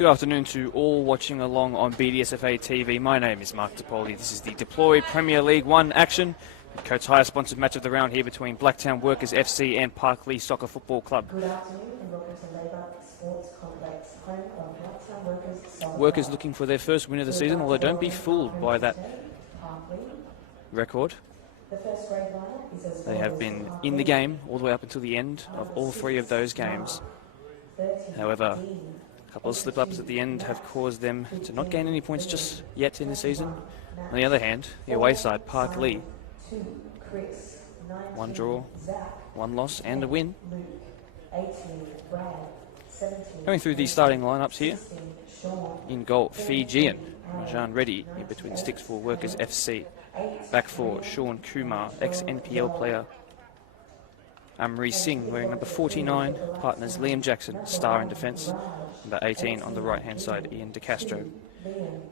Good afternoon to all watching along on BDSFA TV. My name is Mark DePoli. This is the Deploy Premier League 1 action. The Coates Hire sponsored match of the round here between Blacktown Workers FC and Parklea Soccer Football Club. Good afternoon and welcome to Labour Sports Complex, home of Blacktown Workers Soccer. Workers looking for their first win of the season, although don't be fooled by that record. They have been in the game all the way up until the end of all three of those games. However, a couple of slip-ups at the end have caused them to not gain any points just yet in the season. On the other hand, the away side, Parklea, one draw, one loss and a win. Going through the starting lineups here. In goal, Fijian, Rajan Reddy, in between the sticks for Workers FC. Back four, Sean Kumar, ex-NPL player. Amri Singh wearing number 49, partners Liam Jackson, star in defence. Number 18 on the right-hand side, Ian De Castro.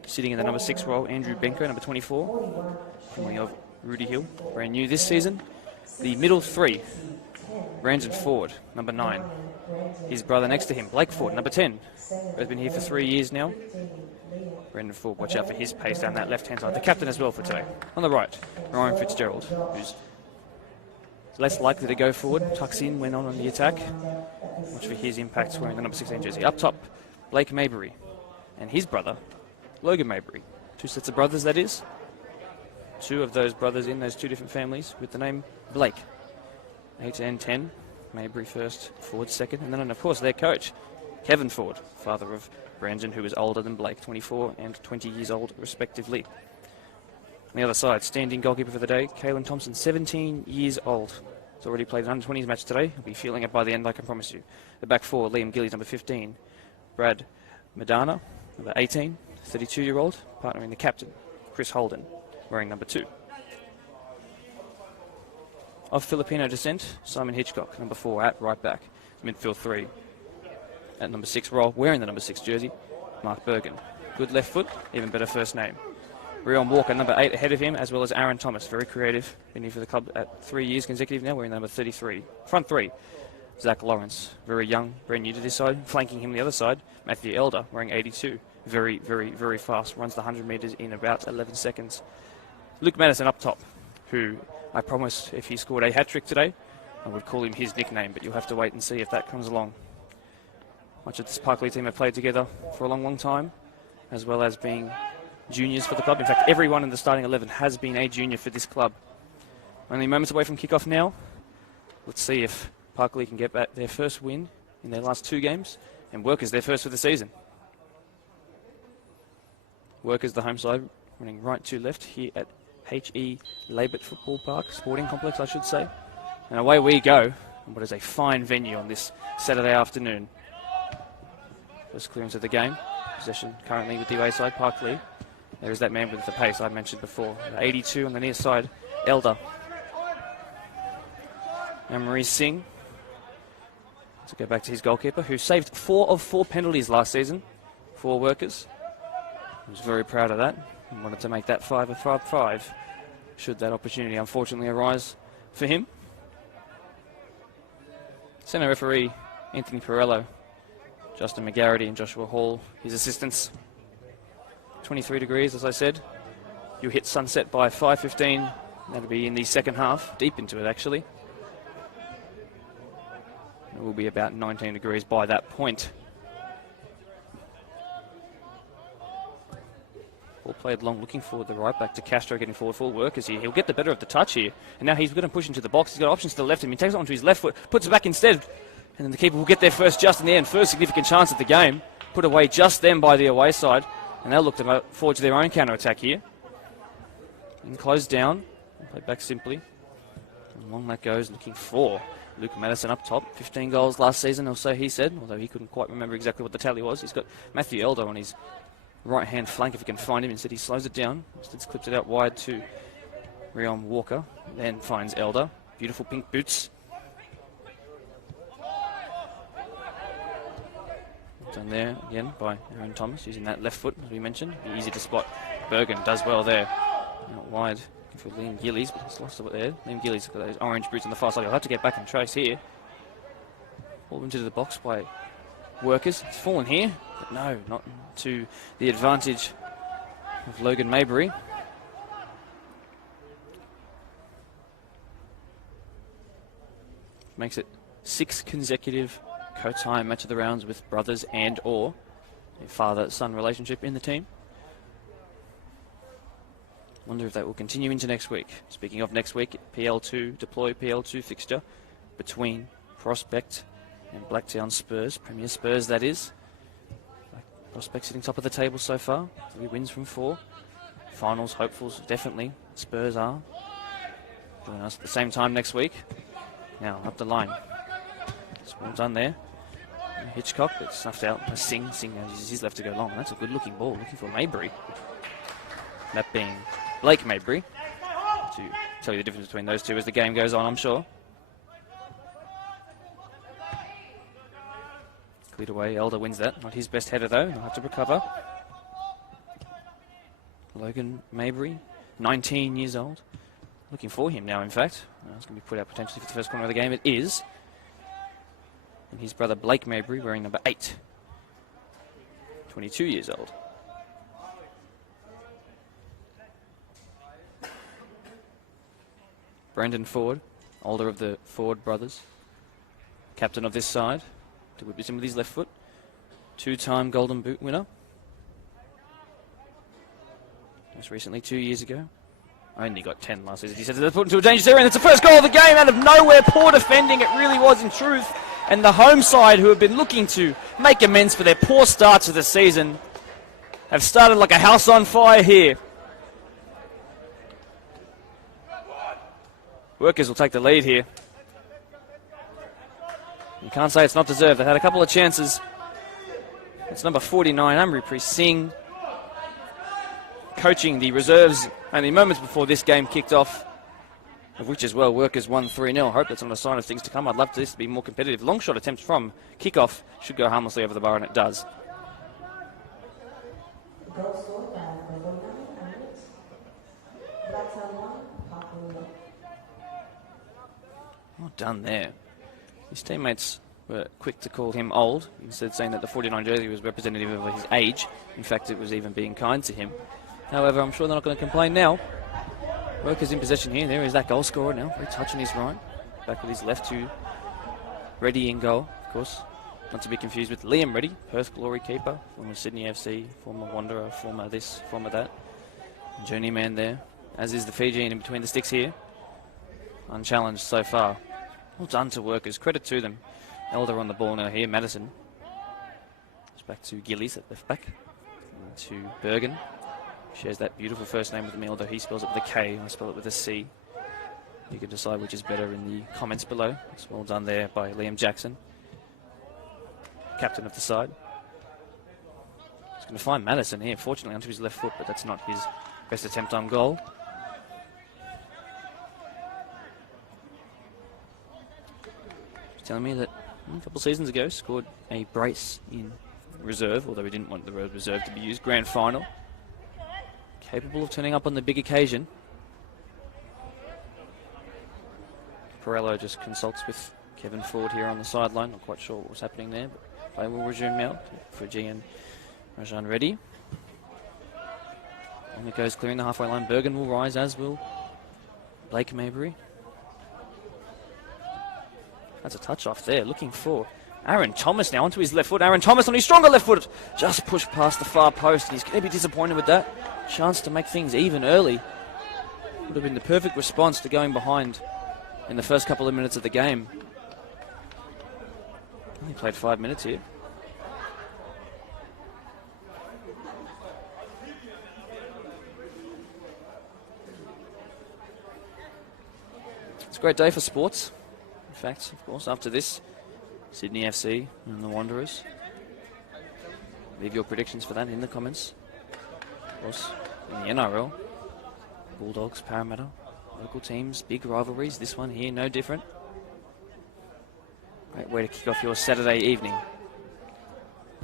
Sitting in the number 6 role, Andrew Benko, number 24, formerly of Rudy Hill, brand new this season. The middle three, Brandon Ford, number 9. His brother next to him, Blake Ford, number 10. Both been here for 3 years now. Brandon Ford, watch out for his pace down that left-hand side. The captain as well for today. On the right, Ryan Fitzgerald, who's less likely to go forward, tucks in when on the attack. Watch for his impacts wearing the number 16 jersey. Up top, Blake Mabry and his brother, Logan Mabry. Two sets of brothers, that is. Two of those brothers in those two different families with the name Blake. 8 and 10, Mabry first, Ford second, and then of course their coach, Kevin Ford, father of Brandon, who is older than Blake, 24 and 20 years old respectively. On the other side, standing goalkeeper for the day, Caelan Thompson, 17 years old. He's already played an under-20s match today. He'll be feeling it by the end, I can promise you. The back four, Liam Gillies, number 15. Brad Medana, number 18, 32-year-old, partnering the captain, Chris Holden, wearing number 2. Of Filipino descent, Simon Hitchcock, number 4, at right back. Midfield 3, at number 6 role, wearing the number 6 jersey, Mark Bergen. Good left foot, even better first name. Rion Walker, number 8, ahead of him, as well as Aaron Thomas, very creative. Been here for the club at 3 years consecutive now, wearing number 33. Front 3, Zach Lawrence, very young, brand new to this side. Flanking him the other side, Matthew Elder, wearing 82. Very, very, very fast. Runs the 100 metres in about 11 seconds. Luke Madison up top, who I promised if he scored a hat-trick today, I would call him his nickname, but you'll have to wait and see if that comes along. Much of this Parklea team have played together for a long, long time, as well as being juniors for the club. In fact, everyone in the starting 11 has been a junior for this club. Only moments away from kickoff now. Let's see if Parklea can get back their first win in their last 2 games, and Workers their first for the season. Workers the home side, running right to left here at H.E. Labert Football Park, Sporting Complex I should say. And away we go, on what is a fine venue on this Saturday afternoon. First clearance of the game. Possession currently with the away side, Parklea. There is that man with the pace I mentioned before. 82 on the near side, Elder. And Marie Singh. To go back to his goalkeeper, who saved 4 of 4 penalties last season for Workers. He was very proud of that and wanted to make that 5 of 5 should that opportunity unfortunately arise for him. Centre referee Anthony Perello, Justin McGarity and Joshua Hall, his assistants. 23 degrees, as I said. You'll hit sunset by 5:15. That'll be in the second half, deep into it actually. It will be about 19 degrees by that point. Ball played long, looking forward the right back to Castro, getting forward for Workers here. He'll get the better of the touch here. And now he's going to push into the box. He's got options to the left of him. He takes it onto his left foot, puts it back instead. And then the keeper will get there first just in the end. First significant chance of the game. Put away just then by the away side. And they'll look to forge their own counter-attack here. And close down. Play back simply. And long that goes, looking for Luke Madison up top. 15 goals last season, or so he said, although he couldn't quite remember exactly what the tally was. He's got Matthew Elder on his right-hand flank if he can find him. Instead, he slows it down. Instead, clips it out wide to Rion Walker. Then finds Elder. Beautiful pink boots. Done there again by Aaron Thomas, using that left foot, as we mentioned. Be easy to spot. Bergen does well there. Out wide for Liam Gillies, but he's lost it there. Liam Gillies got those orange boots on the far side. He'll have to get back and trace here. Ball into the box by Workers. It's fallen here. But no, not to the advantage of Logan Mabry. Makes it 6 consecutive co-tie match of the rounds with brothers and or a father-son relationship in the team. Wonder if that will continue into next week. Speaking of next week, PL2, deploy PL2 fixture between Prospect and Blacktown Spurs, Premier Spurs that is. Prospect sitting top of the table so far, 3 wins from 4. Finals hopefuls, definitely. Spurs are. Join us at the same time next week. Now, up the line. It's well done there. Hitchcock, but snuffed out by Singh. Singh has his left to go long. That's a good looking ball. Looking for Mabry. That being Blake Mabry. To tell you the difference between those two as the game goes on, I'm sure. Cleared away. Elder wins that. Not his best header, though. He'll have to recover. Logan Mabry, 19 years old. Looking for him now, in fact. It's going to be put out potentially for the first corner of the game. It is. And his brother Blake Mabry wearing number 8. 22 years old. Brandon Ford, older of the Ford brothers. Captain of this side. To whip this in with his left foot. 2-time Golden Boot winner. Most recently, 2 years ago. Only got 10 last season. He said they're put into a dangerous area, and it's the first goal of the game out of nowhere. Poor defending, it really was in truth. And the home side, who have been looking to make amends for their poor start to the season, have started like a house on fire here. Workers will take the lead here. You can't say it's not deserved. They had a couple of chances. It's number 49, Amripreet Singh, coaching the reserves only moments before this game kicked off, of which as well Workers won 3-0. I hope that's not a sign of things to come. I'd love this to be more competitive. Long shot attempt from kickoff should go harmlessly over the bar, and it does. Goal scored by Logan Mabry. Blacktown 1, Parklea. Well done there. His teammates were quick to call him old, instead saying that the 49 jersey was representative of his age. In fact, it was even being kind to him. However, I'm sure they're not going to complain now. Workers in possession here. There is that goal scorer now. Very touch on his right. Back with his left to Reddy in goal. Of course, not to be confused with Liam Reddy, Perth Glory keeper, former Sydney FC, former Wanderer, former this, former that. Journeyman there, as is the Fijian in between the sticks here. Unchallenged so far. Well done to Workers. Credit to them. Elder on the ball now here. Madison. It's back to Gillies at left back. And to Bergen. Shares that beautiful first name with me, although he spells it with a K, I spell it with a C. You can decide which is better in the comments below. It's well done there by Liam Jackson, captain of the side. He's going to find Madison here, fortunately onto his left foot, but that's not his best attempt on goal. He's telling me that a couple of seasons ago scored a brace in reserve, although we didn't want the word reserve to be used, grand final. Capable of turning up on the big occasion. Perello just consults with Kevin Ford here on the sideline. Not quite sure what was happening there, but play will resume now for G and Rajan Reddy. And it goes clearing the halfway line. Bergen will rise, as will Blake Mabry. That's a touch off there. Looking for Aaron Thomas now onto his left foot. Aaron Thomas on his stronger left foot. Just pushed past the far post. And he's going to be disappointed with that. Chance to make things even early. Would have been the perfect response to going behind in the first couple of minutes of the game. Only played 5 minutes here. It's a great day for sports. In fact, of course, after this, Sydney FC and the Wanderers. Leave your predictions for that in the comments. Of course, in the NRL, Bulldogs, Parramatta, local teams, big rivalries. This one here, no different. Great way to kick off your Saturday evening.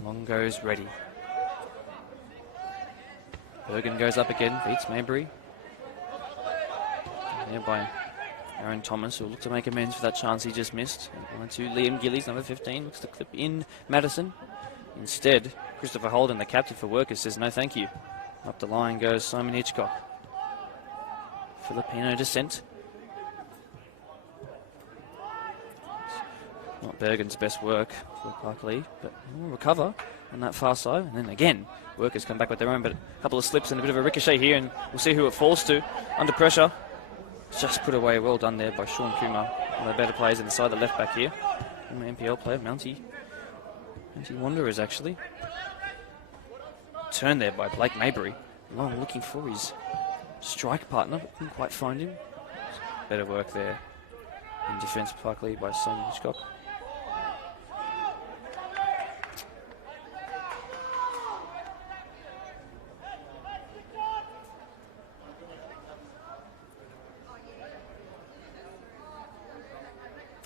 Long goes Reddy. Bergen goes up again, beats Mabry. There by Aaron Thomas, who will look to make amends for that chance he just missed. On to Liam Gillies, number 15, looks to clip in Madison. Instead, Christopher Holden, the captain for Workers, says no thank you. Up the line goes Simon Hitchcock. Filipino descent. Not Bergen's best work for Parklea, but we'll recover on that far side. And then again, Workers come back with their own, but a couple of slips and a bit of a ricochet here, and we'll see who it falls to. Under pressure. Just put away. Well done there by Sean Kumar. One of the better players inside the left back here. An NPL player, Mountie Wanderers actually. Turn there by Blake Mabry. Long looking for his strike partner, but couldn't quite find him. Better work there in defence, Parklea by Simon Hitchcock.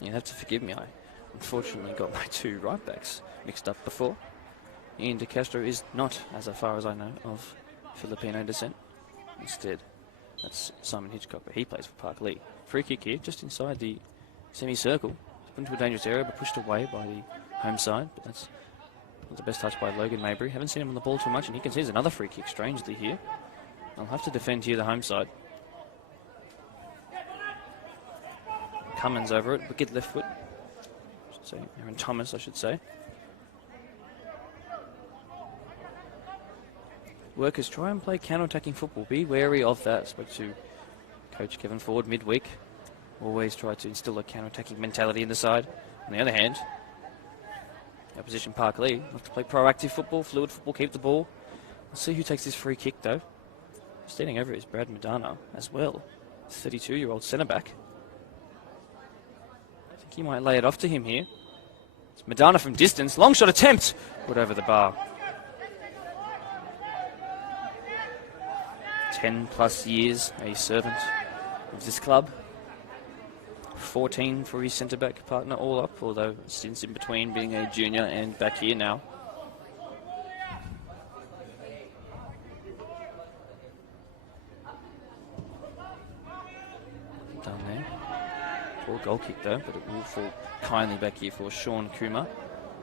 You have to forgive me, I unfortunately got my two right backs mixed up before. Ian De Castro is not, as far as I know, of Filipino descent. Instead, that's Simon Hitchcock, but he plays for Parklea. Free kick here, just inside the semicircle. Put into a dangerous area, but pushed away by the home side. But that's not the best touch by Logan Mabry. Haven't seen him on the ball too much, and he concedes another free kick, strangely here. I'll have to defend here the home side. Cummins over it, wicked left foot. Aaron Thomas, I should say. Workers try and play counter-attacking football. Be wary of that. Spoke to Coach Kevin Ford midweek. Always try to instill a counter-attacking mentality in the side. On the other hand, opposition Parklea have to play proactive football, fluid football, keep the ball. We'll see who takes this free kick though. Standing over is Brad Madana as well. 32-year-old centre-back. I think he might lay it off to him here. It's Madana from distance. Long shot attempt. Put over the bar. 10 plus years a servant of this club. 14 for his centre-back partner all up, although since in between being a junior and back here now. Done there. Poor goal kick though, but it will fall kindly back here for Sean Kumar.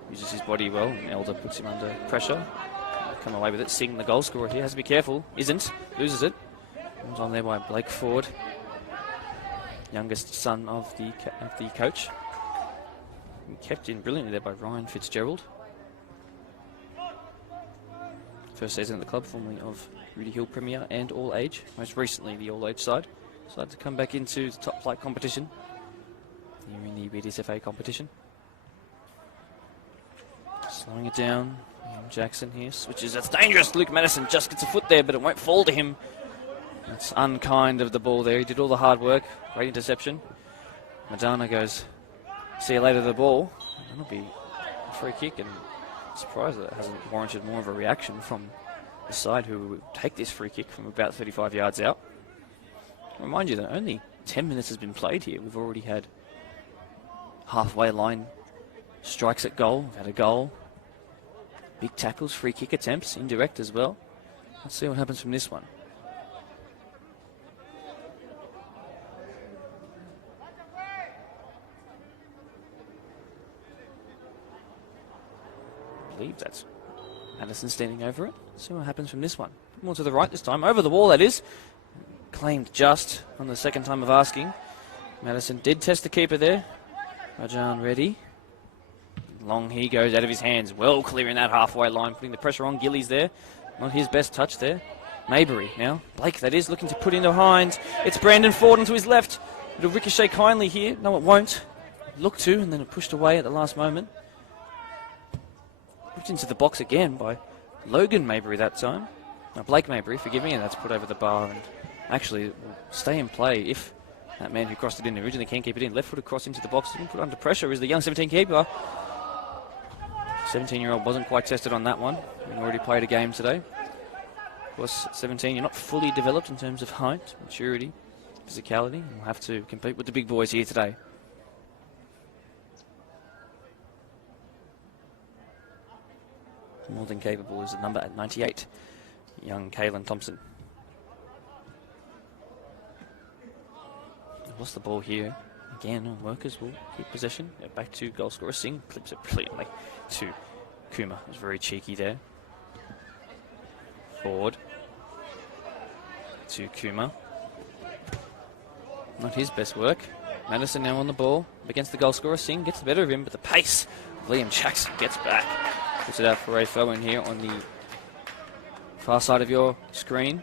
Uses his body well, and Elder puts him under pressure. Come away with it. Singh, the goal scorer here, has to be careful. Isn't. Loses it. Comes on there by Blake Ford, youngest son of the coach. And kept in brilliantly there by Ryan Fitzgerald. First season at the club, formerly of Rudy Hill Premier and All Age. Most recently the All Age side. Decided to come back into the top flight competition. Here in the BDSFA competition. Slowing it down. Jackson here switches. That's dangerous. Luke Madison just gets a foot there, but it won't fall to him. That's unkind of the ball there. He did all the hard work. Great interception. Madana goes, see you later to the ball. That'll be a free kick, and I'm surprised that it hasn't warranted more of a reaction from the side who would take this free kick from about 35 yards out. Remind you that only 10 minutes has been played here. We've already had halfway line strikes at goal. We've had a goal. Big tackles, free kick attempts, indirect as well. Let's see what happens from this one. I believe that's Madison standing over it. Let's see what happens from this one. More to the right this time. Over the wall, that is. Claimed just on the second time of asking. Madison did test the keeper there. Rajan ready. Long he goes out of his hands, well clearing that halfway line, putting the pressure on Gillies there. Not his best touch there. Mabry now. Blake, that is, looking to put into Hines. It's Brandon Ford onto his left. It'll ricochet kindly here. No, it won't. Look to, and then it pushed away at the last moment. Put into the box again by Logan Mabry that time. No, Blake Mabry, forgive me, and that's put over the bar. And actually, it will stay in play if that man who crossed it in originally can keep it in. Left foot across into the box, didn't put under pressure, is the young 17 keeper. 17-year-old wasn't quite tested on that one. He already played a game today. Of course, at 17, you're not fully developed in terms of height, maturity, physicality. You'll have to compete with the big boys here today. More than capable is the number at 98, young Kalen Thompson. Lost the ball here. Again, Workers will keep possession. Back to goal scorer Singh. Clips it brilliantly to Kuma. It was very cheeky there. Forward to Kuma. Not his best work. Madison now on the ball against the goal scorer. Singh gets the better of him, but the pace of Liam Jackson gets back. Puts it out for a throw in here on the far side of your screen.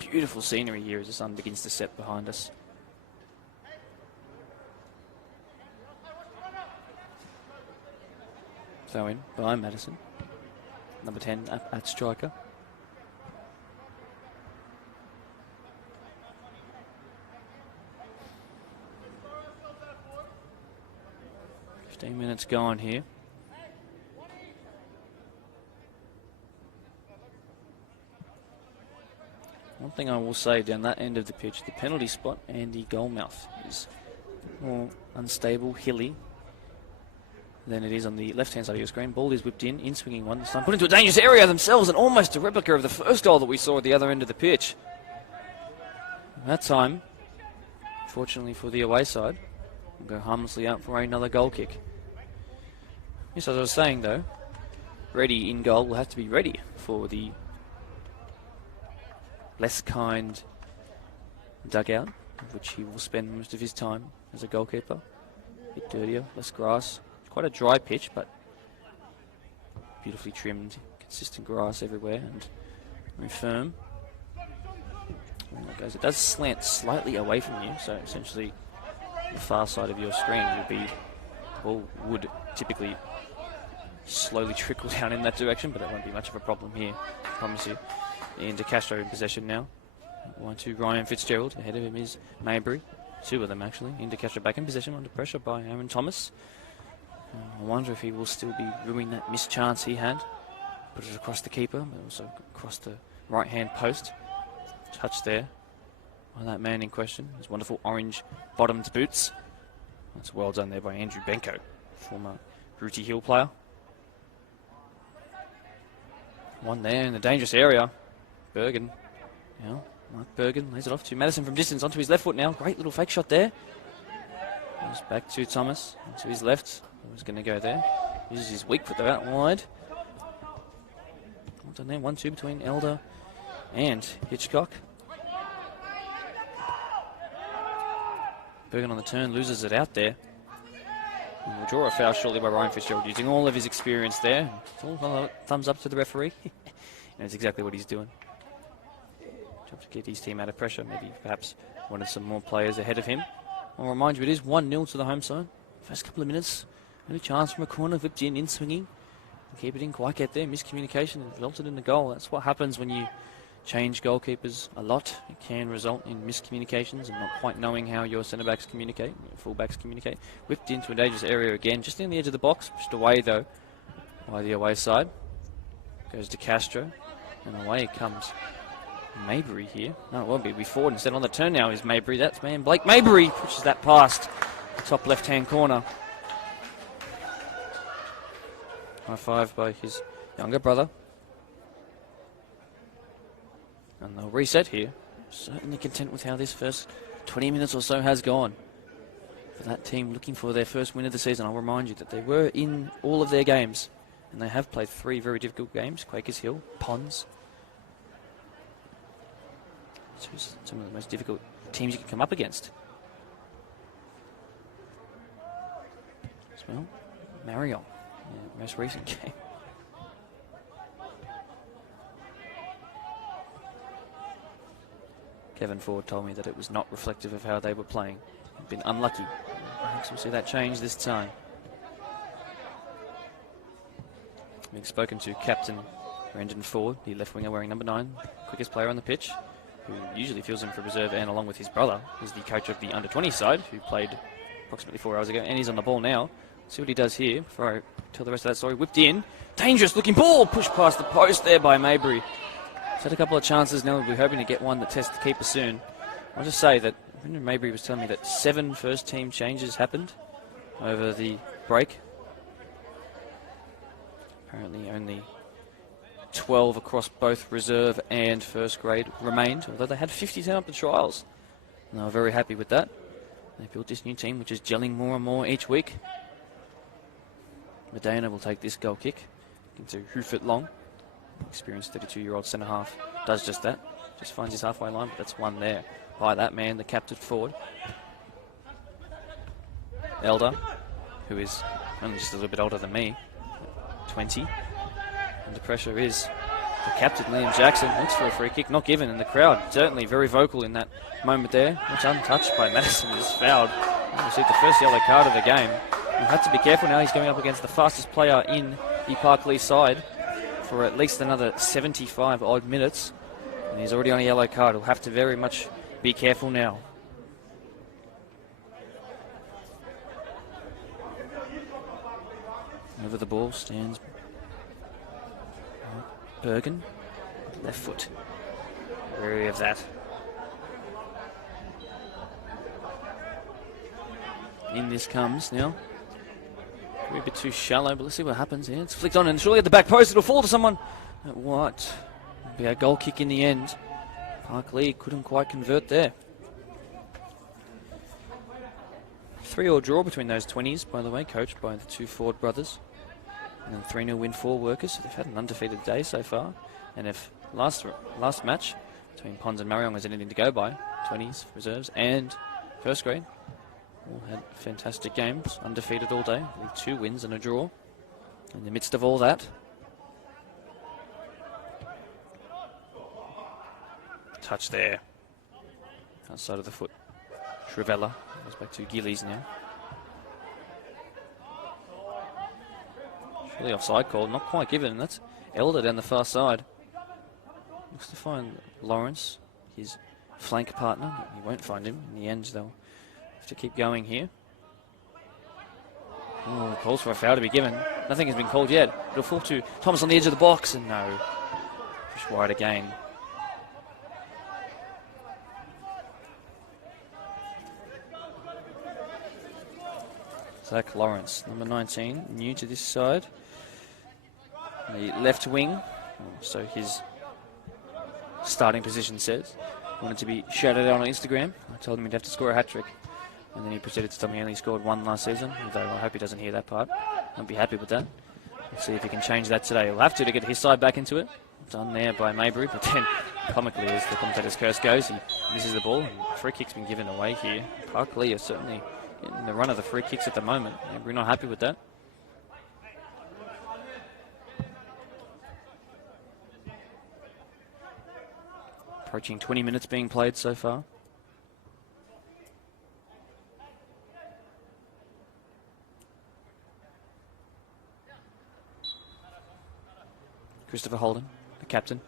Beautiful scenery here as the sun begins to set behind us. Throw in by Madison. Number 10 at striker. Minutes gone here. One thing I will say down that end of the pitch, the penalty spot and the goal mouth is more unstable, hilly than it is on the left-hand side of your screen. Ball is whipped in swinging one. This time put into a dangerous area themselves, and almost a replica of the first goal that we saw at the other end of the pitch. That time, fortunately for the away side, we'll go harmlessly out for another goal kick. Yes, as I was saying though, Ready in goal will have to be ready for the less kind dugout, which he will spend most of his time as a goalkeeper. A bit dirtier, less grass. Quite a dry pitch, but beautifully trimmed, consistent grass everywhere and very firm. It does slant slightly away from you, so essentially the far side of your screen will be, ball would typically slowly trickle down in that direction, but that won't be much of a problem here, I promise you. Into Castro in possession now. 1-2 Ryan Fitzgerald. Ahead of him is Maybury. Two of them actually. Into Castro back in possession under pressure by Aaron Thomas. I wonder if he will still be ruining that missed chance he had. Put it across the keeper, but also across the right hand post. Touch there by that man in question. His wonderful orange bottomed boots. That's well done there by Andrew Benko, former Rooty Hill player. One there in the dangerous area. Bergen. Now, Mark Bergen lays it off to Madison from distance onto his left foot now. Great little fake shot there. Goes back to Thomas, to his left. He's going to go there. Uses his weak foot though out wide. Well done there. 1-2 between Elder and Hitchcock. Bergen on the turn, loses it out there. And will draw a foul shortly by Ryan Fitzgerald, using all of his experience there. Thumbs up to the referee. And that's exactly what he's doing. Trying to get his team out of pressure. Maybe perhaps wanted some more players ahead of him. I'll remind you, it is 1-0 to the home side. First couple of minutes, only chance from a corner, whipped in swinging. Keep it in, quite get there. Miscommunication and resulted in the goal. That's what happens when you change goalkeepers a lot. It can result in miscommunications and not quite knowing how your centre-backs communicate, your full-backs communicate. Whipped into a dangerous area again, just in the edge of the box. Pushed away, though, by the away side. Goes to Castro, and away comes Maybury here. No, it won't be forward. Instead on the turn now is Maybury. That's man Blake Maybury. Pushes that past the top left-hand corner. High five by his younger brother. And they'll reset here. Certainly content with how this first 20 minutes or so has gone. For that team looking for their first win of the season, I'll remind you that they were in all of their games. And they have played 3 very difficult games. Quakers Hill, Ponds. Some of the most difficult teams you can come up against. As well, Marion, most recent game. Kevin Ford told me that it was not reflective of how they were playing. They've been unlucky. Perhaps we'll see that change this time. We've spoken to Captain Brendan Ford, the left winger wearing number 9, quickest player on the pitch, who usually fills in for reserve, and along with his brother, is the coach of the under-20 side, who played approximately 4 hours ago, and he's on the ball now. See what he does here before I tell the rest of that story. Whipped in. Dangerous looking ball. Pushed past the post there by Maybury. He's had a couple of chances now. We're hoping to get one that tests the keeper soon. I'll just say that Maybury was telling me that 7 first team changes happened over the break. Apparently only 12 across both reserve and first grade remained, although they had 50 turn up the trials. And they were very happy with that. They built this new team, which is gelling more and more each week. Medina will take this goal kick into hoof it long. Experienced 32-year-old centre-half does just that. Just finds his halfway line, but that's one there by that man, the captain forward. Elder, who is only just a little bit older than me, 20. Under pressure is the captain, Liam Jackson. Looks for a free kick, not given, and the crowd certainly very vocal in that moment there. Much untouched by Madison, is fouled. He received the first yellow card of the game. He'll have to be careful now. He's going up against the fastest player in the Parklea side for at least another 75 odd minutes. And he's already on a yellow card. He'll have to very much be careful now. Over the ball stands Bergen. Left foot. Wary of that. In this comes now. Could be a bit too shallow, but let's see what happens here. It's flicked on, and surely at the back post it'll fall to someone. What? It'll be a goal kick in the end. Parklea couldn't quite convert there. 3-3 draw between those 20s, by the way, coached by the two Ford brothers. And then 3-0 win for Workers. So they've had an undefeated day so far. And if last match between Pons and Marion has anything to go by, 20s, reserves, and first grade, all had fantastic games, undefeated all day, with 2 wins and a draw. In the midst of all that, touch there, outside of the foot. Trivella goes back to Gillies now. Surely offside call, not quite given, and that's Elder down the far side. Looks to find Lawrence, his flank partner. He won't find him. In the end, they'll have to keep going here. Oh, calls for a foul to be given. Nothing has been called yet. It'll fall to Thomas on the edge of the box, and no. Push wide again. Zach Lawrence, number 19, new to this side. The left wing, so his starting position says. Wanted to be shouted out on Instagram. I told him he'd have to score a hat-trick. And then he proceeded to tell me he only scored 1 last season, although I hope he doesn't hear that part. I'll be happy with that. Let's see if he can change that today. He'll have to get his side back into it. Done there by Maybury, but then comically, as the commentator's curse goes, he misses the ball. And free kick's been given away here. Parklea is certainly in the run of the free kicks at the moment. We're not happy with that. Approaching 20 minutes being played so far. Christopher Holden, the captain.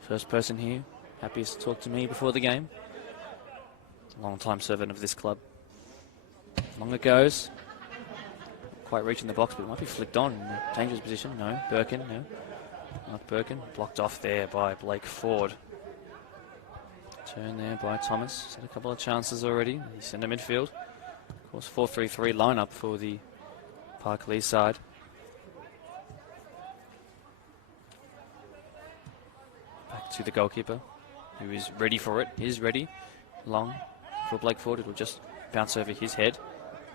First person here. Happiest to talk to me before the game. Long-time servant of this club. Long it goes. Not quite reaching the box, but it might be flicked on in a dangerous position. No. Birkin, no. Not Birkin. Blocked off there by Blake Ford. Turn there by Thomas. Had a couple of chances already. He's in the midfield. Of course, 4-3-3 lineup for the Parklea side. Back to the goalkeeper, who is ready for it. He is ready. Long for Blake Ford. It will just bounce over his head.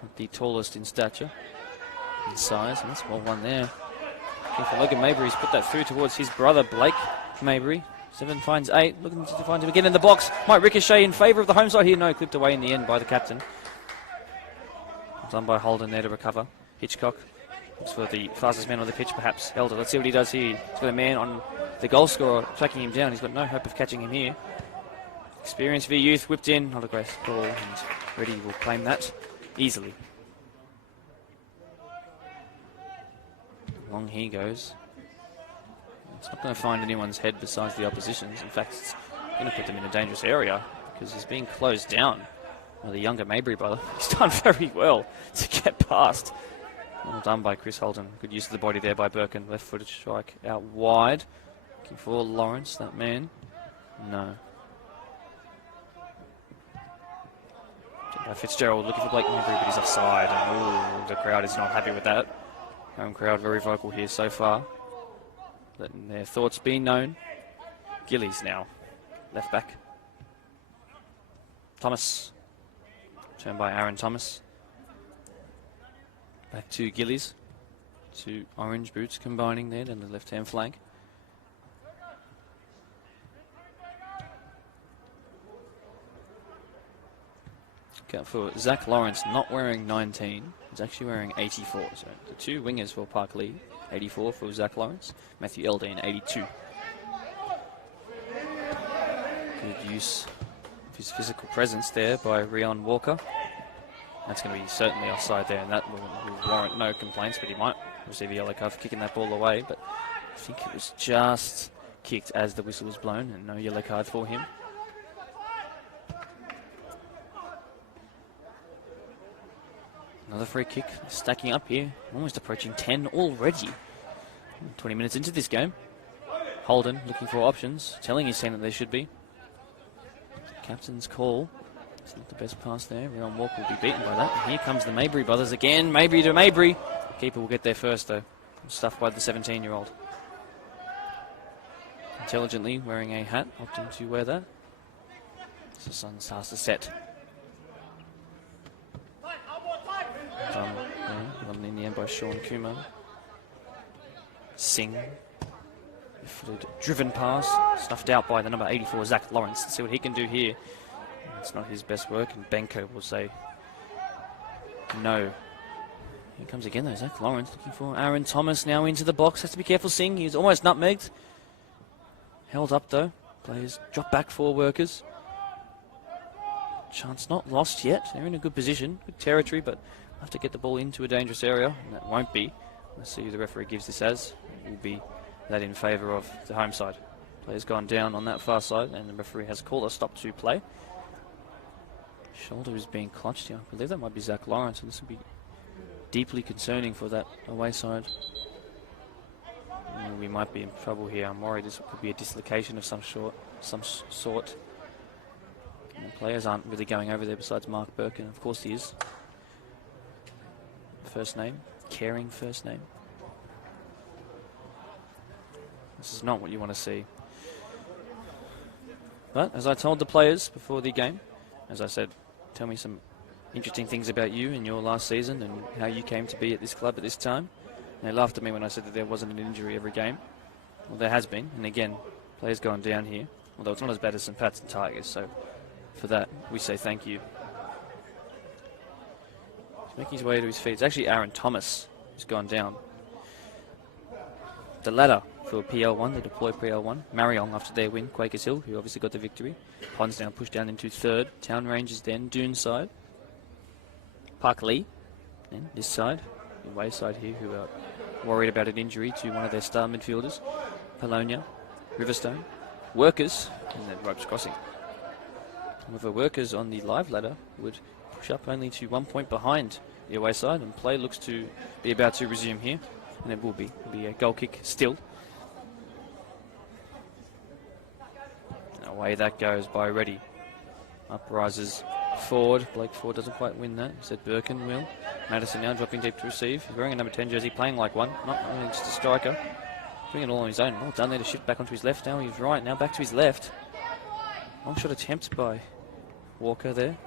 Not the tallest in stature, in size, and that's well one there. Careful, Logan Mabry's put that through towards his brother Blake Mabry. 7 finds 8, looking to find him again in the box. Might ricochet in favour of the home side here. No, clipped away in the end by the captain. Done by Holden there to recover. Hitchcock looks for the fastest man on the pitch, perhaps Elder. Let's see what he does here. He's got a man on the goal scorer tracking him down. He's got no hope of catching him here. Experience v youth, whipped in. Not a great ball, and Reddy will claim that easily. Long he goes. It's not going to find anyone's head besides the opposition's. In fact, it's going to put them in a dangerous area because he's being closed down by the younger Mabry brother. He's done very well to get past. Well done by Chris Holden. Good use of the body there by Birkin. Left-footed strike out wide. Looking for Lawrence, that man. No. Fitzgerald looking for Blake Mabry, but he's offside. And, the crowd is not happy with that. Home crowd very vocal here so far. Letting their thoughts be known. Gillies now. Left back. Thomas. Turned by Aaron Thomas. Back to Gillies. Two orange boots combining there on the left-hand flank. for Zach Lawrence, not wearing 19. He's actually wearing 84. So the two wingers for Parklea, 84 for Zach Lawrence. Matthew Eldine, 82. Good use of his physical presence there by Rion Walker. That's going to be certainly offside there, and that will warrant no complaints, but he might receive a yellow card for kicking that ball away. But I think it was just kicked as the whistle was blown, and no yellow card for him. Another free kick, stacking up here, almost approaching 10 already. 20 minutes into this game. Holden looking for options, telling his team that there should be. Captain's call. It's not the best pass there. Rion Walker will be beaten by that. And here comes the Mabry brothers again. Mabry to Mabry. Keeper will get there first though. Stuffed by the 17-year-old. Intelligently wearing a hat, opting to wear that. As the sun starts to set. Done in the end by Sean Kumar. Singh. Driven pass, stuffed out by the number 84, Zach Lawrence. Let's see what he can do here. It's not his best work, and Benko will say no. Here comes again though, Zach Lawrence looking for Aaron Thomas now into the box. Has to be careful, Singh. He's almost nutmegged. Held up though. Players drop back for workers. Chance not lost yet. They're in a good position, good territory, but have to get the ball into a dangerous area, and that won't be. Let's see who the referee gives this as. It will be that in favour of the home side. Player's gone down on that far side, and the referee has called a stop to play. Shoulder is being clutched here. I believe that might be Zach Lawrence, and this would be deeply concerning for that away side. We might be in trouble here. I'm worried this could be a dislocation of some sort. And the players aren't really going over there besides Mark Birkin. Of course he is. First name, caring first name. This is not what you want to see. But as I told the players before the game, as I said, tell me some interesting things about you in your last season and how you came to be at this club at this time. And they laughed at me when I said that there wasn't an injury every game. Well, there has been, and again, players going down here, although it's not as bad as St Pat's and Tigers, so for that we say thank you. He's making his way to his feet. It's actually Aaron Thomas who's gone down. The ladder for PL1, the deploy PL1. Marion after their win, Quakers Hill, who obviously got the victory. Ponds now pushed down into third. Town Rangers then, Dune side. Parklea, then this side, the away side here, who are worried about an injury to one of their star midfielders. Polonia, Riverstone, Workers, and then Ropes Crossing. However, Workers on the live ladder would push up only to 1 point behind the away side, and play looks to be about to resume here. And it will be. It'll be a goal kick still. And away that goes by Reddy. Up rises Ford. Blake Ford doesn't quite win that. Instead Birkin will. Madison now dropping deep to receive. He's wearing a number 10 jersey, playing like one. Not only just a striker. Doing it all on his own. Well done there to shift back onto his left. Now he's right. Now back to his left. Long shot attempt by Walker there.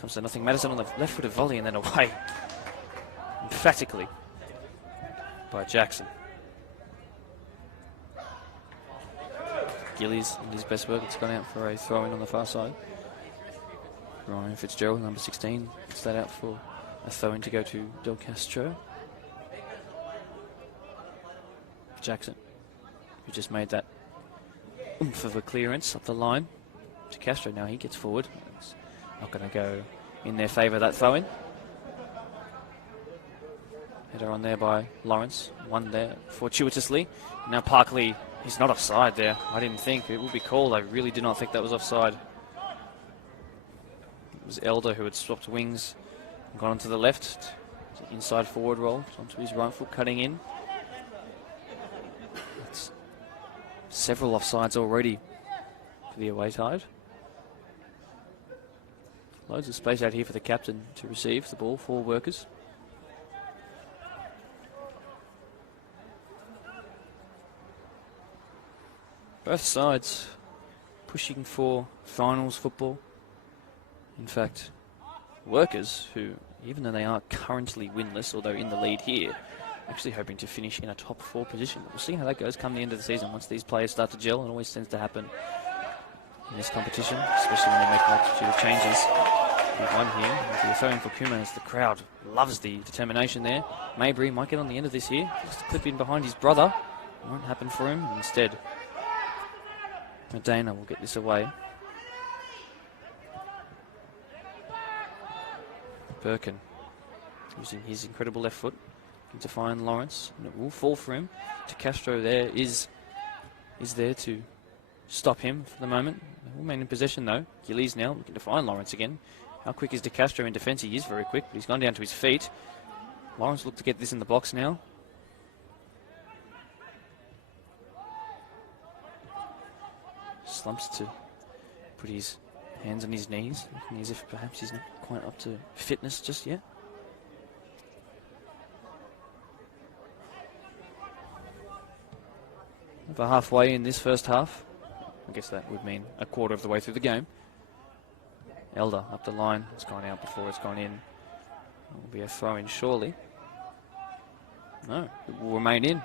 Comes to nothing. Madison on the left-footed volley and then away. Emphatically. By Jackson. Gillies in his best work. It's gone out for a throw-in on the far side. Ryan Fitzgerald, number 16, gets that out for a throw-in to go to Del Castro. Jackson, who just made that oomph of a clearance up the line to Castro. Now he gets forward. It's not going to go in their favour, that throw-in. Header on there by Lawrence. One there fortuitously. Now Parklea, he's not offside there. I didn't think it would be called. I really did not think that was offside. It was Elder who had swapped wings and gone onto the left. Inside forward roll onto his right foot, cutting in. That's several offsides already for the away side. Loads of space out here for the captain to receive the ball for Workers. Both sides pushing for finals football. In fact, Workers, who, even though they are currently winless, although in the lead here, actually hoping to finish in a top 4 position. We'll see how that goes come the end of the season. Once these players start to gel, it always tends to happen in this competition, especially when they make a multitude of changes. be one here. The throw in for Kuma as the crowd loves the determination there. Maybury might get on the end of this here. Just to clip in behind his brother. Won't happen for him. Instead, Medina will get this away. Birkin using his incredible left foot to find Lawrence, and it will fall for him. De Castro there is there to stop him for the moment. They will remain in possession though. Gillies now looking to find Lawrence again. How quick is De Castro in defence? He is very quick, but he's gone down to his feet. Lawrence look to get this in the box now. Slumps to put his hands on his knees, looking as if perhaps he's not quite up to fitness just yet. Over halfway in this first half. I guess that would mean a quarter of the way through the game. Elder up the line. It's gone out before it's gone in. It will be a throw in surely. No, it will remain in.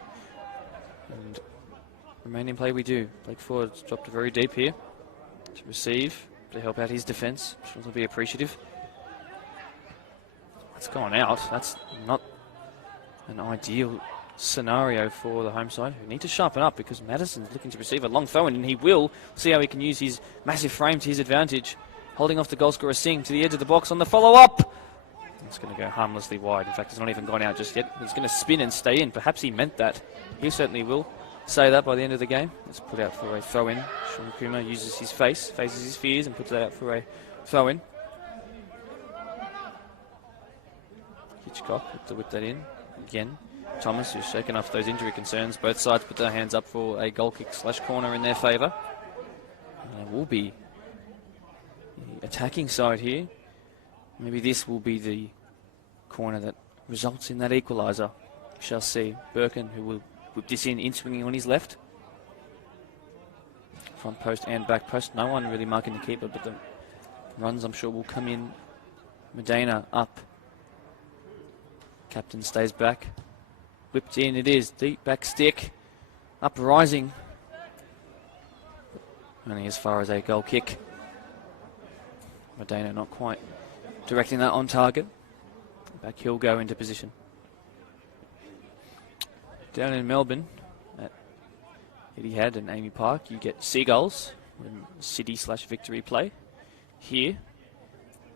And remain in play we do. Blake Ford's dropped very deep here to receive, to help out his defence. I'm sure they'll be appreciative. That's gone out. That's not an ideal scenario for the home side, who need to sharpen up because Madison's looking to receive a long throw in, and he will. See how he can use his massive frame to his advantage. Holding off the goal scorer Singh to the edge of the box on the follow-up. It's going to go harmlessly wide. In fact, it's not even gone out just yet. He's going to spin and stay in. Perhaps he meant that. He certainly will say that by the end of the game. Let's put out for a throw-in. Sean Kuma uses his faces his fears, and puts that out for a throw-in. Hitchcock with to whip that in again. Thomas, who's shaken off those injury concerns. Both sides put their hands up for a goal kick / corner in their favour. And it will be the attacking side here. Maybe this will be the corner that results in that equaliser. We shall see. Birkin, who will whip this in swinging on his left. Front post and back post. No one really marking the keeper, but the runs I'm sure will come in. Medina up. Captain stays back. Whipped in it is. Deep back stick. Uprising. Only as far as a goal kick. Medina not quite directing that on target. Back he'll go into position. Down in Melbourne at Etihad and Amy Park, you get Seagulls when City / Victory play. Here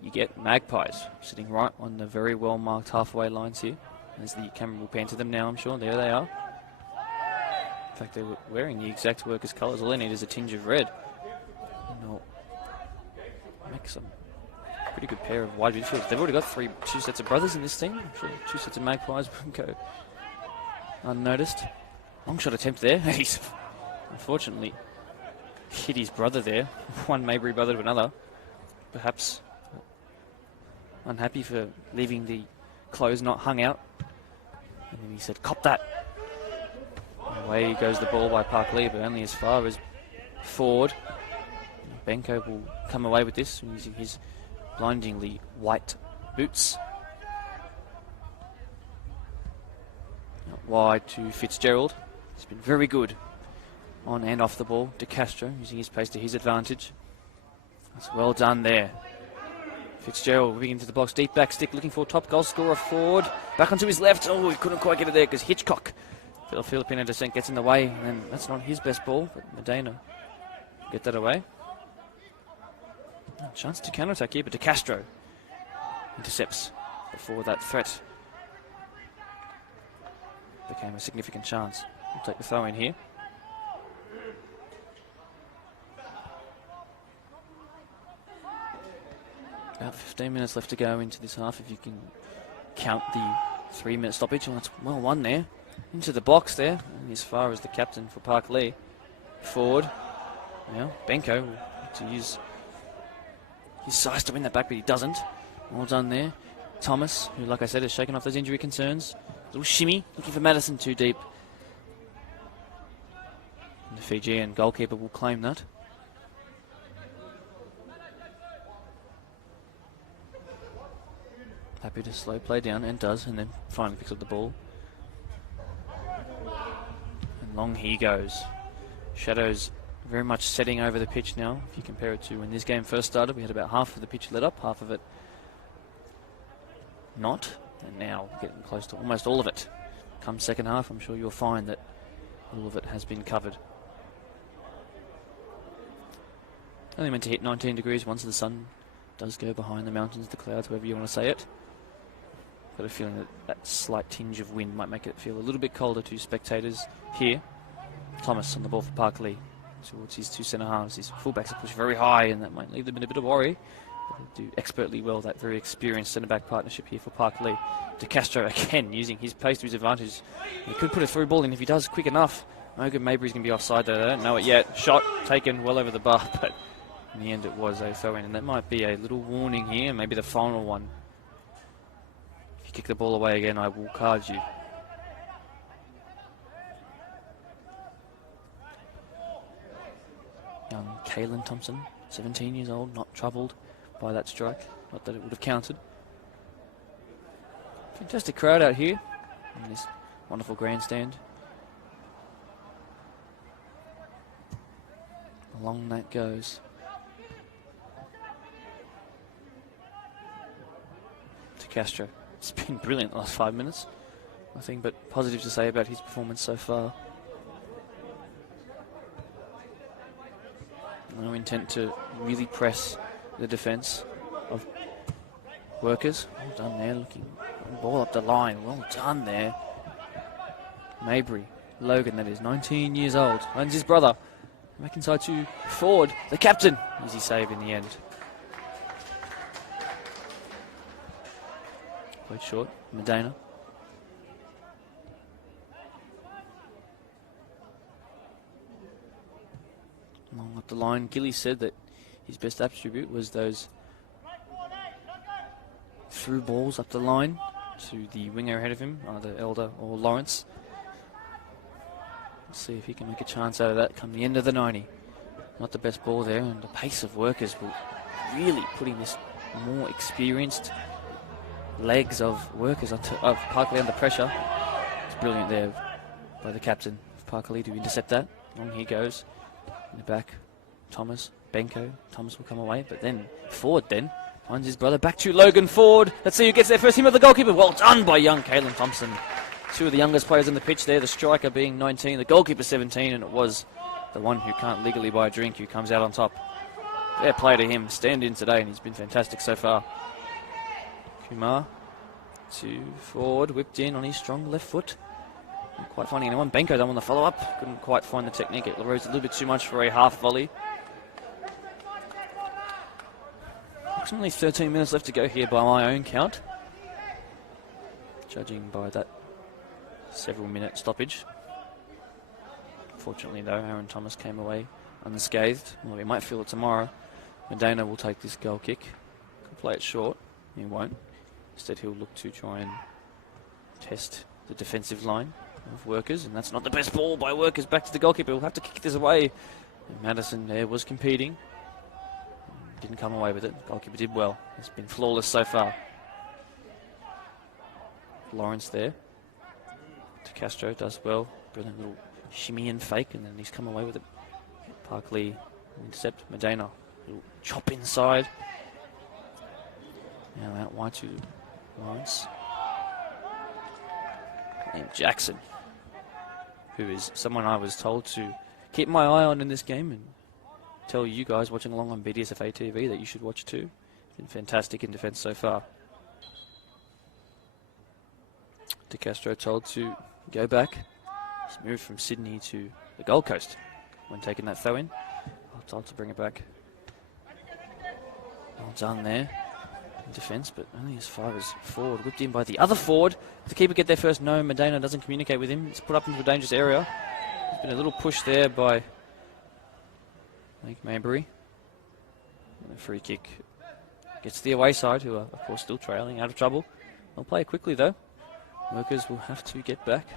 you get Magpies sitting right on the very well marked halfway lines here. As the camera will pan to them now, I'm sure. There they are. In fact, they're wearing the exact workers' colours. All they need is a tinge of red. And they'll make some pretty good pair of wide midfielders. They've already got two sets of brothers in this team. I'm sure 2 sets of Magpies won't go unnoticed. Long shot attempt there. He's unfortunately hit his brother there. One Maybury brother to another. Perhaps unhappy for leaving the clothes not hung out. And then he said, "Cop that." Away goes the ball by Parklea, but only as far as Ford. Benko will come away with this using his blindingly white boots. Out wide to Fitzgerald. He's been very good on and off the ball. De Castro using his pace to his advantage. That's well done there. Fitzgerald moving into the box, deep back stick, looking for top goal scorer Ford. Back onto his left. Oh, he couldn't quite get it there because Hitchcock, Filipino descent, gets in the way. And that's not his best ball, but Medina get that away. Chance to counter-attack here, but De Castro intercepts before that threat became a significant chance. We'll take the throw in here. About 15 minutes left to go into this half, if you can count the 3-minute stoppage. Well, that's well won there. Into the box there, and as far as the captain for Parklea. Ford. Now, Benko to use his size to win that back, but he doesn't. Well done there. Thomas, who, like I said, has shaken off those injury concerns. Little shimmy, looking for Madison too deep. And the Fijian goalkeeper will claim that. Happy to slow play down, and does, and then finally picks up the ball. And long he goes. Shadows very much setting over the pitch now. If you compare it to when this game first started, we had about half of the pitch lit up, half of it not, and now getting close to almost all of it. Come second half, I'm sure you'll find that all of it has been covered. Only meant to hit 19 degrees once the sun does go behind the mountains, the clouds, however you want to say it. Got a feeling that that slight tinge of wind might make it feel a little bit colder to spectators here. Thomas on the ball for Parklea towards his two centre halves. His fullbacks are pushed very high, and that might leave them in a bit of worry. But they do expertly well, that very experienced centre-back partnership here for Parklea. De Castro again using his pace to his advantage. He could put a through ball in if he does quick enough. Mogan Mabry's going to be offside though. They don't know it yet. Shot taken well over the bar, but in the end it was a throw-in, and that might be a little warning here, maybe the final one. If you kick the ball away again, I will card you. Young Kalen Thompson, 17 years old, not troubled by that strike. Not that it would have counted. Fantastic crowd out here in this wonderful grandstand. Along that goes. To Castro. It's been brilliant the last 5 minutes. Nothing but positive to say about his performance so far. No intent to really press the defence of Workers. Well done there, looking ball up the line. Well done there. Mabry, Logan, that is 19 years old. Owns his brother. Back inside to Ford, the captain. Easy save in the end. Played short. Medina. Along up the line, Gilly said that his best attribute was those through balls up the line to the winger ahead of him, either Elder or Lawrence. Let's see if he can make a chance out of that come the end of the 90. Not the best ball there, and the pace of Workers will really putting this more experienced legs of Workers of Parklea under pressure. It's brilliant there by the captain of Parklea to intercept that. On he goes. In the back, Thomas, Benko. Thomas will come away, but then Ford then finds his brother back to Logan Ford. Let's see who gets there first. Him of the goalkeeper. Well done by young Kalen Thompson. Two of the youngest players on the pitch there, the striker being 19, the goalkeeper 17, and it was the one who can't legally buy a drink who comes out on top. Fair play to him. Stand in today, and he's been fantastic so far. Kumar to Ford, whipped in on his strong left foot. Not quite finding anyone. Benko done on the follow-up. Couldn't quite find the technique. It rose a little bit too much for a half volley. Approximately 13 minutes left to go here by my own count. Judging by that several minute stoppage. Fortunately though, Aaron Thomas came away unscathed. Well, we might feel it tomorrow. Medina will take this goal kick. Could play it short. He won't. Instead he'll look to try and test the defensive line of Workers, and that's not the best ball by Workers. Back to the goalkeeper. We'll have to kick this away. And Madison there was competing. Didn't come away with it. The goalkeeper did well. It's been flawless so far. Lawrence there. De Castro does well. Brilliant little shimmy and fake, and then he's come away with it. Parklea intercept. Medina. Little chop inside. Now out wide to Lawrence. And Jackson, who is someone I was told to keep my eye on in this game and tell you guys watching along on BDSFA TV that you should watch too. Been fantastic in defence so far. De Castro told to go back. He's moved from Sydney to the Gold Coast when taking that throw in. Told to bring it back. Well done there in defence, but only as far as Ford. Whipped in by the other Ford. The keeper get there first. No, Medina doesn't communicate with him. It's put up into a dangerous area. There's been a little push there by Mabry. And a free kick gets the away side, who are of course still trailing, out of trouble. They'll play it quickly though. Workers will have to get back.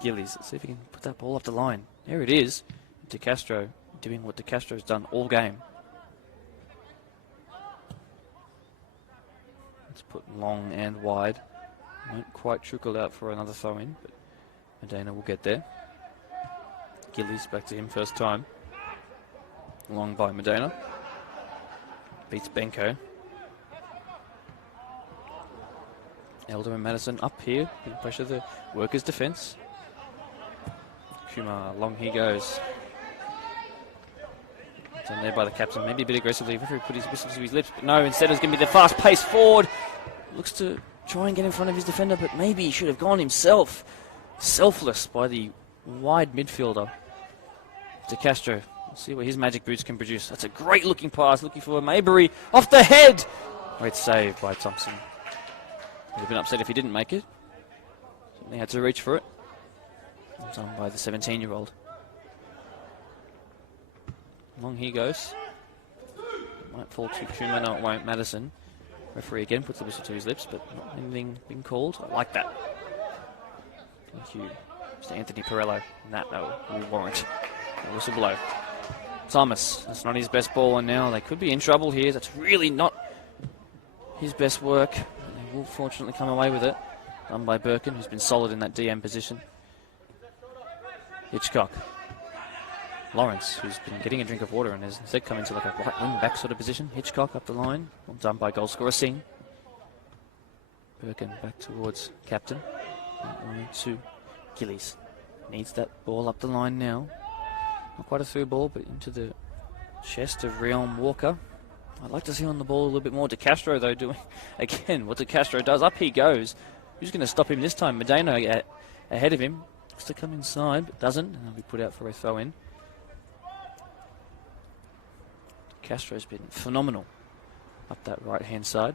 Gillies, let's see if he can put that ball up the line. There it is. De Castro doing what De Castro's done all game. It's put long and wide. Won't quite trickle out for another throw in, but Medina will get there. Gillies back to him first time. Long by Medina. Beats Benko. Elder and Madison up here. Big pressure the Workers' defence. Kumar, long he goes. Done there by the captain, maybe a bit aggressively. Referee put his whistle to his lips, but no, instead it's going to be the fast-paced forward. Looks to try and get in front of his defender, but maybe he should have gone himself. Selfless by the wide midfielder. De Castro, let's see what his magic boots can produce. That's a great looking pass, looking for Maybury off the head. Great save by Thompson. Would have been upset if he didn't make it. Certainly had to reach for it. Done by the 17-year-old. Long he goes. Might fall to Kuma, no it won't. Madison. Referee again puts the whistle to his lips, but not anything being called. I like that. Thank you, Mr. Anthony Perello. That will warrant a whistle blow. Thomas, that's not his best ball, and now they could be in trouble here. That's really not his best work. They will fortunately come away with it. Done by Birkin, who's been solid in that DM position. Hitchcock. Lawrence, who's been getting a drink of water and has instead come into like a right wing back sort of position. Hitchcock up the line. Well done by goal scorer Singh. Birkin back towards captain. On to Gillies. Needs that ball up the line now. Not quite a through ball, but into the chest of Realm Walker. I'd like to see on the ball a little bit more. De Castro, though, doing again what De Castro does. Up he goes. Who's going to stop him this time? Medina ahead of him. Looks to come inside, but doesn't. And he'll be put out for a throw in. Castro's been phenomenal up that right-hand side.